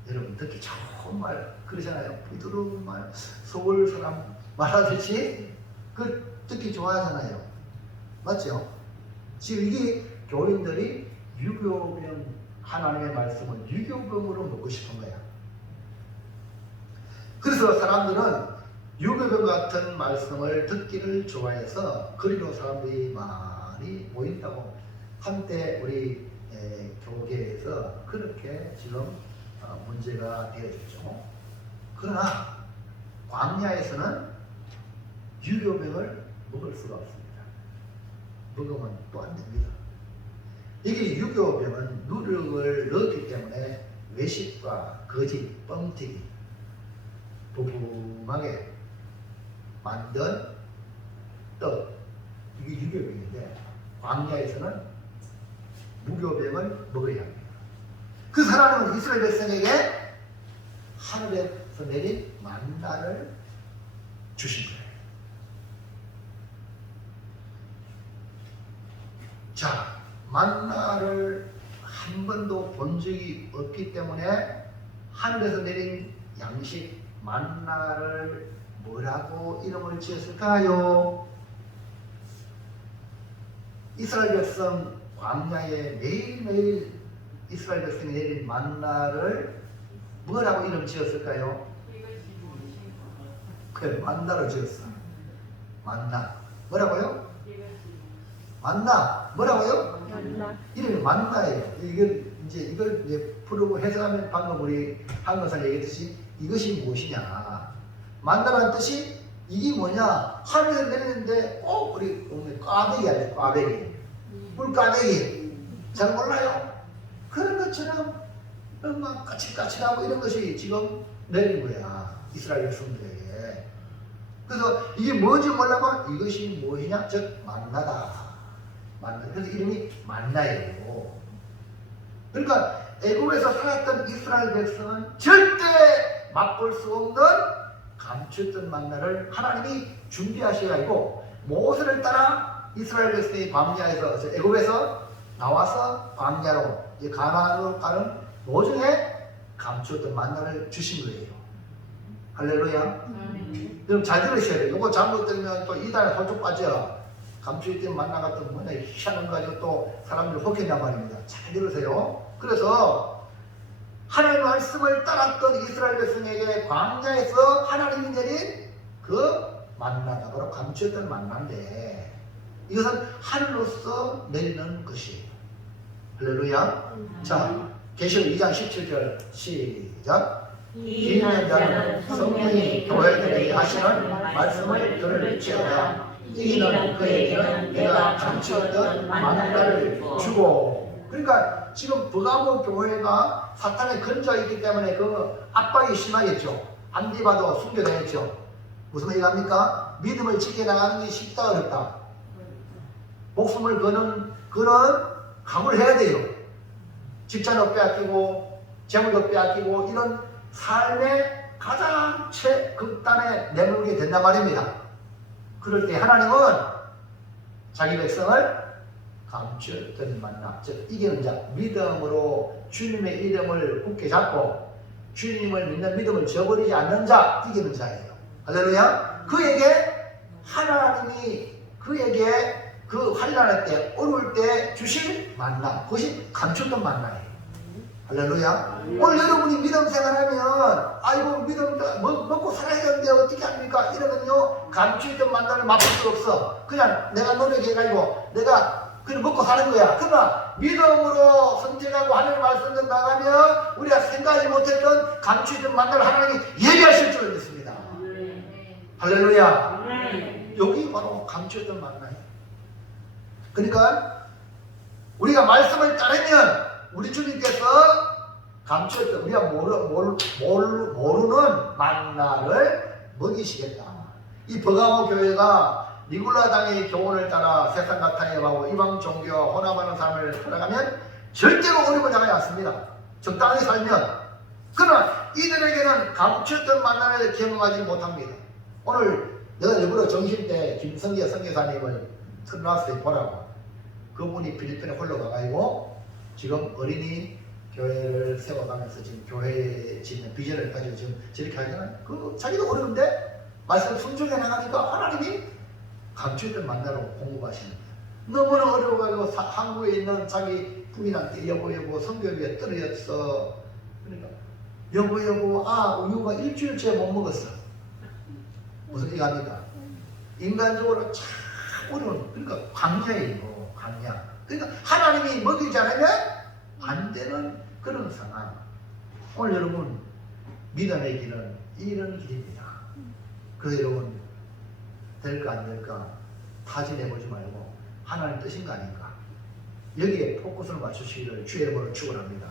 여러분 특히 좋은 말 그러잖아요. 부드러운 말, 서울 사람 말하듯이 그 듣기 좋아하잖아요. 맞죠? 지금 이게 교인들이 유교병 하나님의 말씀을 유교병으로 먹고 싶은 거야. 그래서 사람들은 유교병 같은 말씀을 듣기를 좋아해서 그리로 사람들이 많이 모인다고 한때 우리 교계에서 그렇게 지금 문제가 되어졌죠. 그러나 광야에서는 유교병을 먹을 수가 없습니다. 먹으면 또 안 됩니다. 이게 유교병은 누룩을 넣었기 때문에 외식과 거짓, 뻥튀기, 부품하게 만든 떡, 이게 유교병인데 광야에서는 무교병을 먹어야 합니다. 그 하나님은 이스라엘 백성에게 하늘에서 내린 만나를 주신 거예요. 자, 만나를 한 번도 본 적이 없기 때문에 하늘에서 내린 양식 만나를 뭐라고 이름을 지었을까요? 이스라엘 백성 광야에 매일매일 이스라엘 백성이 내린 만나를 뭐라고 이름 지었을까요? 그래, 만나를 지었어. 만나. 뭐라고요? 만나. 뭐라고요? 만나. 이름이 만나예요. 이걸 이제 풀고 해석하면 방금 우리 한국사님 얘기했듯이 이것이 무엇이냐. 만나라는 뜻이 이게 뭐냐. 하늘에서 내리는데 꼭 우리 꽈배기 아니에요. 꽈배기. 꿀꽈배기. 잘 몰라요. 그런 것처럼 막 까칠까칠하고 이런 것이 지금 내린 거야. 이스라엘 백성들에게. 그래서 이게 뭔지 몰라봐. 이것이 무엇이냐? 즉 만나다. 만나. 그래서 이름이 만나예요. 그러니까 애굽에서 살았던 이스라엘 백성은 절대 맛볼 수 없는 감추었던 만나를 하나님이 준비하셔야 하고, 모세를 따라 이스라엘 백성이 광야에서 애굽에서 나와서 광야로 가나안으로 가는 도중에 감추었던 만나를 주신 거예요. 할렐루야. 여러분 잘 들으셔야 돼요. 이거 잘못 들으면 또 이단에 홀쭉 빠져. 감추었던 만나 같은 뭐냐 희한한 거 가지고 또 사람들이 혹했냔 말입니다. 잘 들으세요. 그래서 하나님의 말씀을 따랐던 이스라엘 백성에게 광야에서 하나님이 내린 그 만나가 바로 감추었던 만나인데, 이것은 하늘로서 내리는 것이에요. 할렐루야. 자, 계시록 2장 17절 시작. 이기는 자는 성령이 교회들에게 하시는 말씀을 들을지어다. 이기는 그에게는 내가 감추었던 만나를 주고. 그러니까 지금 버가모 교회가 사탄에 건져 있기 때문에 그 압박이 심하겠죠. 안디 봐도 순교되겠죠. 무슨 얘기합니까? 믿음을 지켜나가는 게 쉽다 어렵다. 목숨을 거는 그런 각오를 해야 돼요. 직장도 빼앗기고 재물도 빼앗기고 이런 삶의 가장 최극단에 내몰게 된단 말입니다. 그럴 때 하나님은 자기 백성을 감추었던 만나, 즉 이기는 자, 믿음으로 주님의 이름을 굳게 잡고 주님을 믿는 믿음을 저버리지 않는 자, 이기는 자예요. 할렐루야. 그에게 하나님이 그에게 그 환난할 때, 어려울 때 주실 만나, 그것이 감추었던 만나예요. 할렐루야. 오늘 여러분이 믿음 생활하면 아이고 믿음 먹고 살아야 되는데 어떻게 합니까? 이러면요 감추었던 만나를 맛볼 수 없어. 그냥 내가 노력해가지고 내가 그냥 먹고 사는 거야. 그러나 믿음으로 선택하고 하나님의 말씀을 나가면 우리가 생각하지 못했던 감추었던 만나를 하나님이 예비하실 줄 믿습니다. 할렐루야. 여기 바로 감추었던 만나예요. 그러니까 우리가 말씀을 따르면 우리 주님께서 감추었던 우리가 모르는 만나를 먹이시겠다. 이 버가모 교회가 니굴라 당의 교훈을 따라 세상 나타내고 이방 종교 혼합하는 삶을 살아가면 절대로 어려움을 당하지 않습니다. 적당히 살면. 그러나 이들에게는 감추었던 만나를 경험하지 못합니다. 오늘 내가 일부러 점심 때 김성기아 선교사님을 틀어놨어요. 보라고. 그분이 필리핀에 홀로 가가지고 지금 어린이 교회를 세워가면서 지금 교회 짓는 비전을 가지고 지금 저렇게 하잖아요. 그 자기도 어려운데 말씀 순종해 나가니까 하나님이 감추었던 만나로 공급하시는 거예요. 너무나 어려워가지고 한국에 있는 자기 부인한테 여보 선교비에 떨어졌어. 그러니까 여보 우유가 일주일째 못 먹었어. 무슨 얘기합니까? 인간적으로 참 어려운, 그러니까 광야예요. 광야. 그러니까 하나님이 먹이지 않으면 안 되는 그런 상황. 오늘 여러분 믿음의 길은 이런 길입니다. 그래서 여러분 될까 안 될까 타진해보지 말고 하나님 뜻인가 아닌가 여기에 포커스를 맞추시기를 주의 이름으로 축원합니다.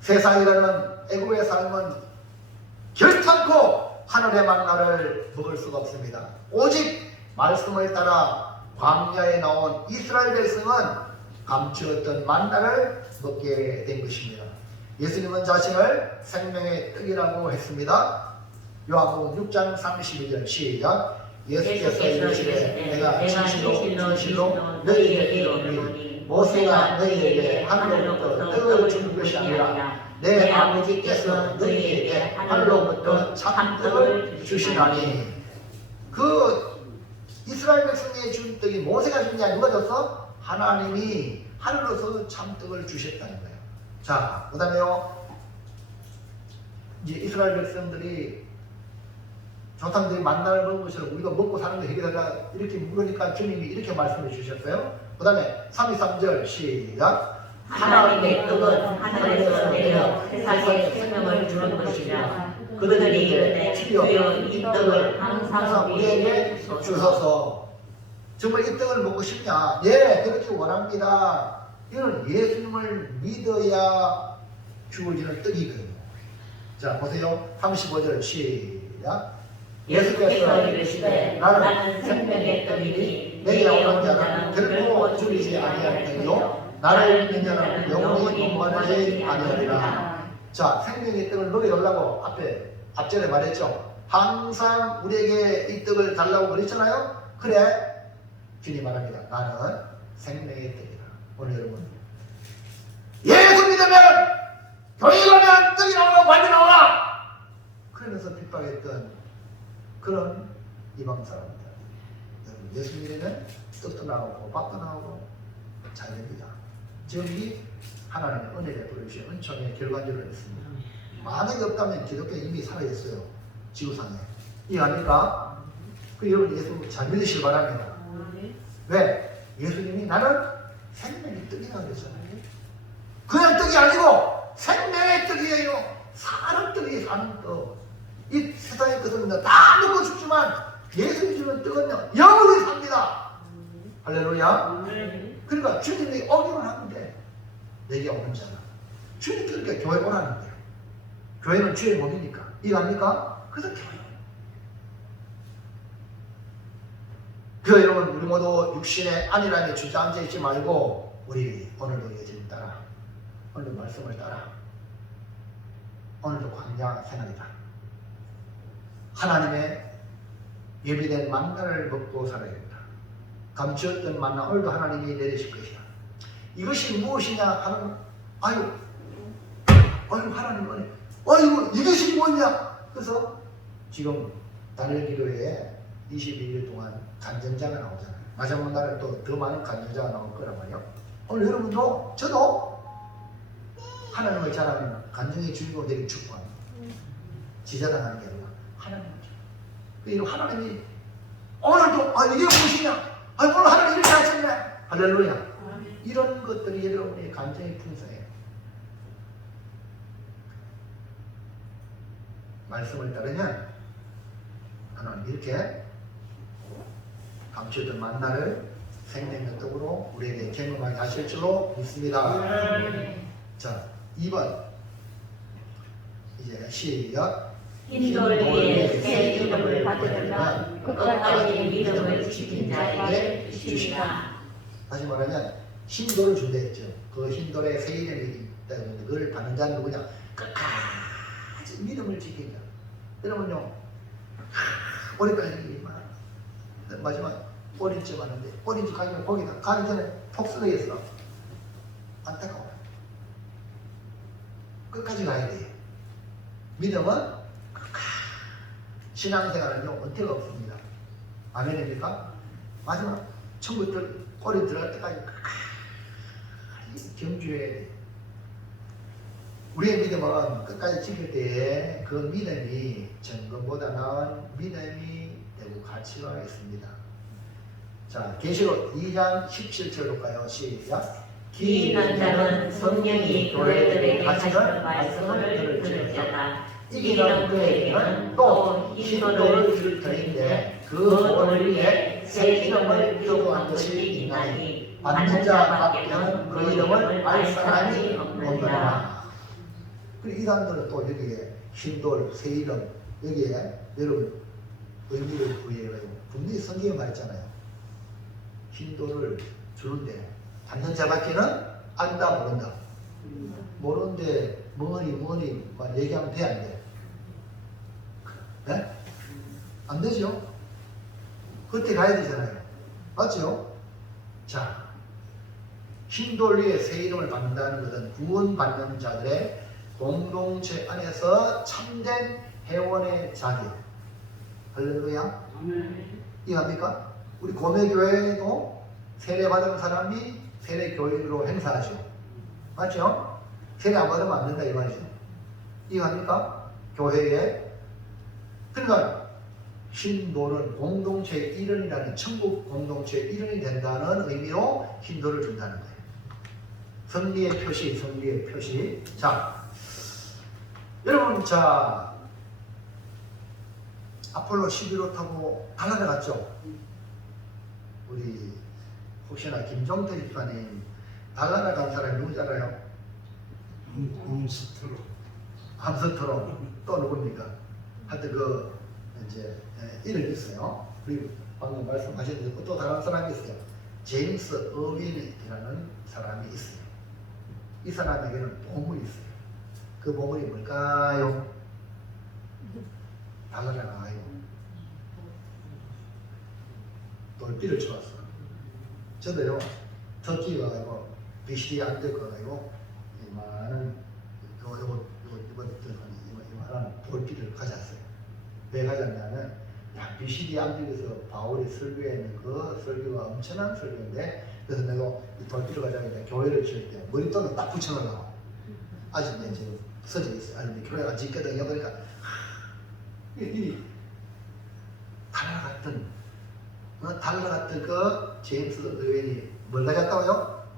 세상이라는 애국의 삶은 결탄코 하늘의 만나를 먹을 수가 없습니다. 오직 말씀을 따라 광야에 나온 이스라엘 백성은 감추었던 만나를 먹게 된 것입니다. 예수님은 자신을 생명의 떡이라고 했습니다. 요한복음 6장 32절 시작. 예수께서 이르시되 내가 진실로 너희에게 이르노니 모세가 너희에게 하늘로부터 떡을 준 것이 아니라 내 아버지께서 너희에게 하늘로부터 참떡을 주시나니. 그 이스라엘 백성에게 준 떡이 모세가 준 게 아니라 누가 줬어? 하나님이 하늘로서 참떡을 주셨다는 거예요. 자, 그 다음에요. 이제 이스라엘 백성들이 조상들이 만나를 먹은 것을 우리가 먹고 사는 거 해결하라 이렇게 물으니까 주님이 이렇게 말씀해 주셨어요. 그 다음에 33절 시작. 하나님의 떡은 하늘에서 내려 세상에 생명을 주는 것이라. 그들이 이르되 주여 이 떡을 항상 우리에게 주소서. 정말 이 떡을 먹고 싶냐? 예, 그렇게 원합니다. 이거는 예수님을 믿어야 주어지는 떡이거든요. 자, 보세요. 35절 시작. 예수께서 이르시되 나는 생명의 떡이니 내게 오는 자는 결코 줄이지 아니할 터이요 나를 믿는 자는 영원히 목마르지 아니하리라. 자, 생명의 떡을 먹여달라고 앞전에 말했죠. 항상 우리에게 이 떡을 달라고 그랬잖아요. 그래, 주님 말합니다. 나는 생명의 떡이다. 오늘 여러분, 예수 믿으면 교회 가면 떡이 나오고 밥이 나오라 그러면서 핍박했던 그런 이방 사람들. 여러분, 예수 믿으면 떡도 나오고 밥도 나오고 잘 됩니다. 지금 이 하나님의 은혜를 베풀어주신 은총의 결과적으로 있습니다. 만약에 없다면 기독교 이미 사라졌어요. 지구상에. 이해합니까? 그 여러분 예수 잘 믿으시기 바랍니다. 왜? 예수님이 나는 생명의 떡이라고 그랬잖아요. 그냥 떡이 아니고 생명의 떡이에요. 사는 떡이 사는 떡. 이 세상의 것은 다 먹고 죽지만 예수님 주는 떡은요 영원히 삽니다. 할렐루야. 그러니까 주님이 오기만 하는데 내게 오는 자는 주님 그러니까 교회 오라는데 교회는 주의 몸이니까 이해합니까? 그래서 교회 여러분, 우리 모두 육신의 안일함에 주저앉아 있지 말고 우리 오늘도 예수님 따라, 오늘도 말씀을 따라, 오늘도 광야 생활이다. 하나님의 예비된 만나를 먹고 살아야겠다. 감추었던 만나 오늘도 하나님이 내리실 것이다. 이것이 무엇이냐 하는, 아유 하나님 은혜, 아이고 이것이 뭐냐. 그래서 지금 단일 기도회에 21일 동안 간증자가 나오잖아요. 마지막 날에 또 더 많은 간증자가 나올 거란 말이에요. 오늘 여러분도 저도 하나님을 자랑하는 간증의 주인공 되기 축복합니다. 지자당하는 게 아니라 하나님을 자랑. 하나님이 오늘도 이게 무엇이냐? 오늘 하나님 이렇게 하셨네. 할렐루야. 이런 것들이 여러분의 간증의 풍성이에요. 말씀을 따르면 하나님 이렇게 감추던 만나를 생명의 떡으로 우리에게 경험하게 하실 줄로 믿습니다. 자, 2번 이제 시작. 흰돌 위에 새 이름을 받으려면 끝까지 믿음을 지킨 자에게 주시라. 다시 말하면 흰돌을 준다 했죠. 그 흰돌에 새 이름이 있다 했는데 그걸 받는 자는 누구냐? 끝까지 믿음을 지킨 자. 여러분요, 오래까지 마지막 오렌지 왔는데 오렌지 가지고 거기다 가기 전에 톡 쓰러졌어. 안타까워. 끝까지 가야 돼. 믿음은 끝까지. 신앙생활은요 은퇴가 없습니다. 아멘입니까? 마지막 천국 꼬리 들어갈 때까지 끝까지 경주해야 돼. 우리의 믿음은 끝까지 지킬 때에 그 믿음이 정금보다는 믿음이 되고 가치가 있습니다. 자, 계시록 2장 17절로 가요. 시작. 기인한 자는 성령이 교회들에게 하시는 말씀을 들을지어다. 이기는 그에게는 또 흰돌을 줄 터인데 그 돌 위에 새 이름을 기록한 것이 있나니 받는 자밖에는 그 이름을 알 사람이 없느니라. 이 사람들은 또 여기에 흰돌, 새 이름, 여기에 여러분 의미를 부여해요. 분명히 성경에 말했잖아요. 흰돌을 주는데 받는 자밖에는 안다 모른다. 모르는데 뭐니 얘기하면 돼, 안 돼? 네? 안 되죠? 그때 가야 되잖아요. 맞죠? 자, 흰돌 위에 새 이름을 받는다는 것은 구원받는 자들의 공동체 안에서 참된 회원의 자기. 할렐루야. 이해합니까? 우리 고매교회도 세례받은 사람이 세례교인으로 행사하죠. 맞죠? 세례 안 받으면 안 된다 이 말이죠. 이해합니까? 교회에. 그러니까 흰돌은 공동체의 일원이라는, 천국 공동체의 일원이 된다는 의미로 흰돌을 준다는 거예요. 성리의 표시. 자, 여러분, 자, 아폴로 11호 타고 달나라 갔죠? 우리 혹시나 김종태 집사님 달나라 간 사람이 누군지 알아요? 몬스터로. 함스터로 또 누굽니까? 하여튼 그 이제 이름이 있어요. 그리고 방금 말씀하셨는데 또 다른 사람이 있어요. 제임스 어윈이라는 사람이 있어요. 이 사람에게는 보물이 있어요. 그 보물이 뭘까요? 달나라가요. 돌비를 쳐왔어. 저도요, 터키 가가지고 BCD 안 되고 가지고 많은 이만한 돌비를 가져왔어요. 왜 가져왔냐면, 야, BCD 암벽에서 바울이 설교했는 그 설교가 엄청난 설교인데, 그래서 내가 이 돌비를 가져왔는데 교회를 지을 때 머리통을 딱 붙여놓으려고. 아직 이제 써져 있어요. 아니, 교회가 짓거든요. 그러니까, 이 달라갔던 그 제임스 의원이 뭘 가졌다고요?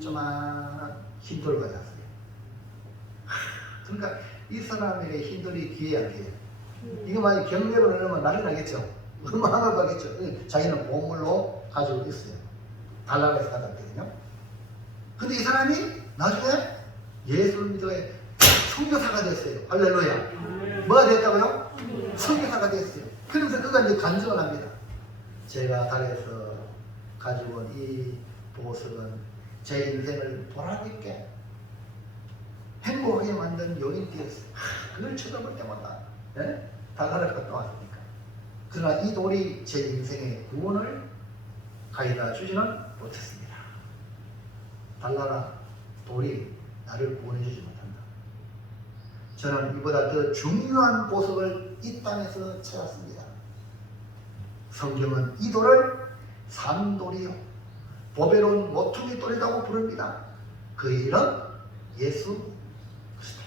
조만한 흰돌을 가졌어요. 그러니까 이 사람에게 흰돌이 귀해야 돼요. 이거 만약 경매로 내놓으면 난리 나겠죠. 얼마나 받겠죠. 자기는 보물로 가지고 있어요. 달라가서 가졌거든요. 근데 이 사람이 나중에 예수를 믿어 선교사가 됐어요. 할렐루야. 뭐가 됐다고요? 선교사가 됐어요. 그러면서 그가 이제 간증을 합니다. 제가 달에서 가지고 온 이 보석은 제 인생을 보람있게 행복하게 만든 요인이 되었어요. 그걸 쳐다볼 때마다 달나라를 갔다 왔으니까. 그러나 이 돌이 제 인생의 구원을 가져다 주지는 못했습니다. 달나라 돌이 나를 구원해 주지 못한다. 저는 이보다 더 중요한 보석을 이 땅에서 찾았습니다. 성경은 이 돌을 산돌이요 보배로운 모퉁이 돌이라고 부릅니다. 그 이름 예수 그리스도.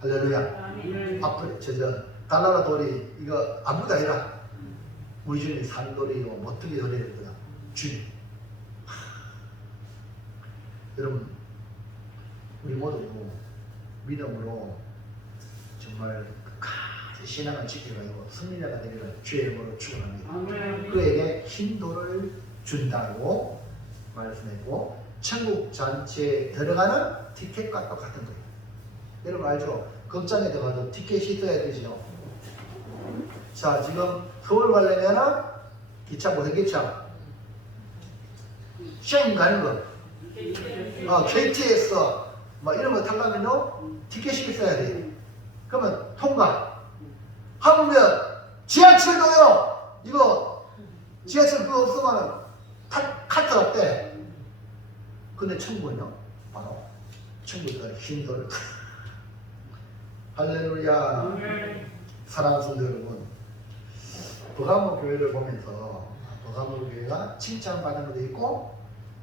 할렐루야. 앞으로 달나라 돌이 이거 아무것도 아니라 우리 주님이 산돌이요 모퉁이 돌이랬구나. 주님. 여러분, 우리 모두 믿음으로 정말 끝까지 신앙을 지켜가지고 승리자가 되기를 주의 이름으로 축원합니다. 그에게 흰돌을 준다고 말씀했고, 천국 잔치에 들어가는 티켓과 똑같은 거예요. 여러분 알죠? 극장에 들어가도 티켓이 있어야 되죠. 자, 지금 서울 가려면 기차 무슨 기차? 쉥 가는 거. KTX 뭐 이런 거 타려면요 티켓이 있어야 돼요. 그러면 통과. 하물며 지하철도요. 이거 지하철 그거 없으면 카트 없대. 근데 천국은요 바로 천국은 흰돌. 할렐루야. 사랑하는 성도 여러분, 버가모 교회를 보면서 버가모 교회가 칭찬받은 것도 있고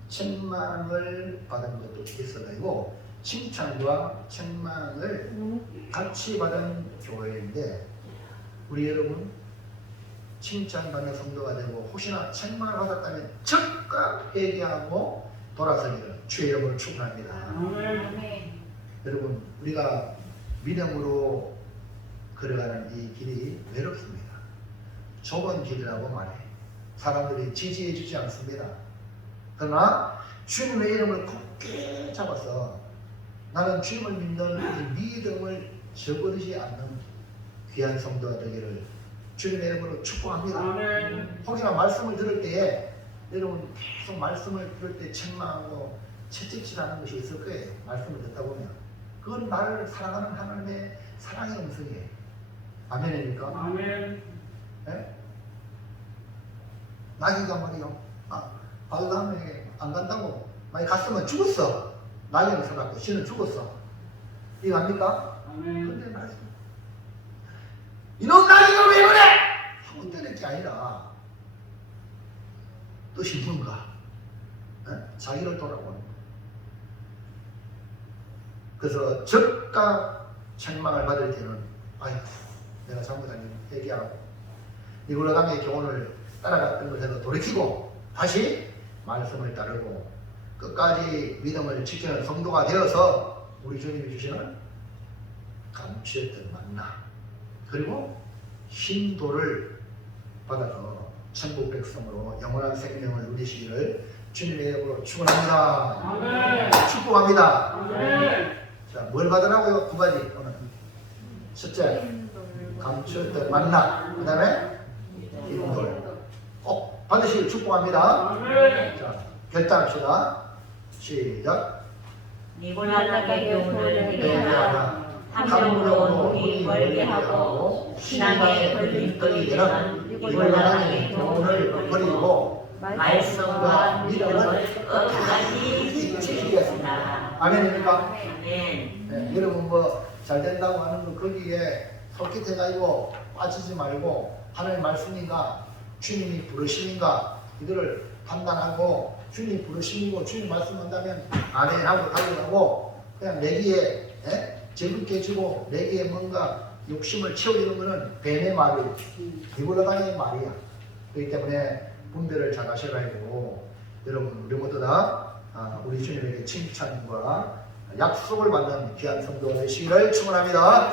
책망을 받은 것도 있어가지고 칭찬과 책망을 같이 받은 교회인데, 우리 여러분 칭찬받는 성도가 되고 혹시나 책망을 받았다면 즉각 회개하고 돌아서기를 주의 이름으로 축원합니다. 여러분, 우리가 믿음으로 걸어가는 이 길이 외롭습니다. 좁은 길이라고 말해. 사람들이 지지해 주지 않습니다. 그러나 주님의 이름을 굳게 잡아서 나는 주님을 믿는 이 믿음을 저버리지 않는 귀한 성도가 되기를 주님의 이름으로 축복합니다. 혹시나 말씀을 들을 때에 여러분 계속 말씀을 들을 때 책망하고 채찍질하는 것이 있을 거예요. 말씀을 듣다 보면 그건 나를 사랑하는 하나님의 사랑의 음성이에요. 아멘입니까? 아멘. 네? 나귀가 말이요, 발람에 안 간다고 만약 갔으면 죽었어. 나귀는 살았고 씨는 죽었어. 이거 압니까? 아멘. 근데 말씀 이놈 나귀가 왜 그래? 하고 때릴 게 아니라 뜻이 뭔가 자기를 돌아보는 거예요. 그래서 즉각 책망을 받을 때는 아이고 내가 잘못한 일 회개하고 니골라강의 교훈을 따라갔던 것에서 돌이키고 다시 말씀을 따르고 끝까지 믿음을 지키는 성도가 되어서 우리 주님이 주시는 감추었던 만나 그리고 흰돌을 받아서 천국 백성으로 영원한 생명을 누리시기를 주님의 이름으로 축원합니다. 축복합니다. 자, 뭘 받으라고요? 두 가지 오늘. 첫째, 감출 만나. 그 다음에 인돌. 꼭 받으시길 축복합니다. 자, 결단합시다. 시작. 니골라닥의 교훈을 네, 회개하라. 탐욕으로 눈이 멀게 하고 신앙의 걸림돌이 되는 니골라닥의 교훈을 버리고 말씀과 믿음을 끝까지 지키겠습니다. 아멘입니까? 아멘. 네, 여러분 뭐 잘 된다고 하는 거 거기에 솔깃해가지고 빠지지 말고 하나님 말씀인가 주님이 부르심인가 이거를 판단하고 주님 부르심이고 주님 말씀한다면 아멘 하고 달려가고 그냥 내기에 즐겁게 해주고 내기에 뭔가 욕심을 채우려는 거는 뱀의 말이에요. 니골라당의 말이야. 그렇기 때문에 분별을 잘 하셔야 하고 여러분 우리 모두 다 우리 주님에게 칭찬과 약속을 받는 귀한 성도가 되시기를 축원합니다.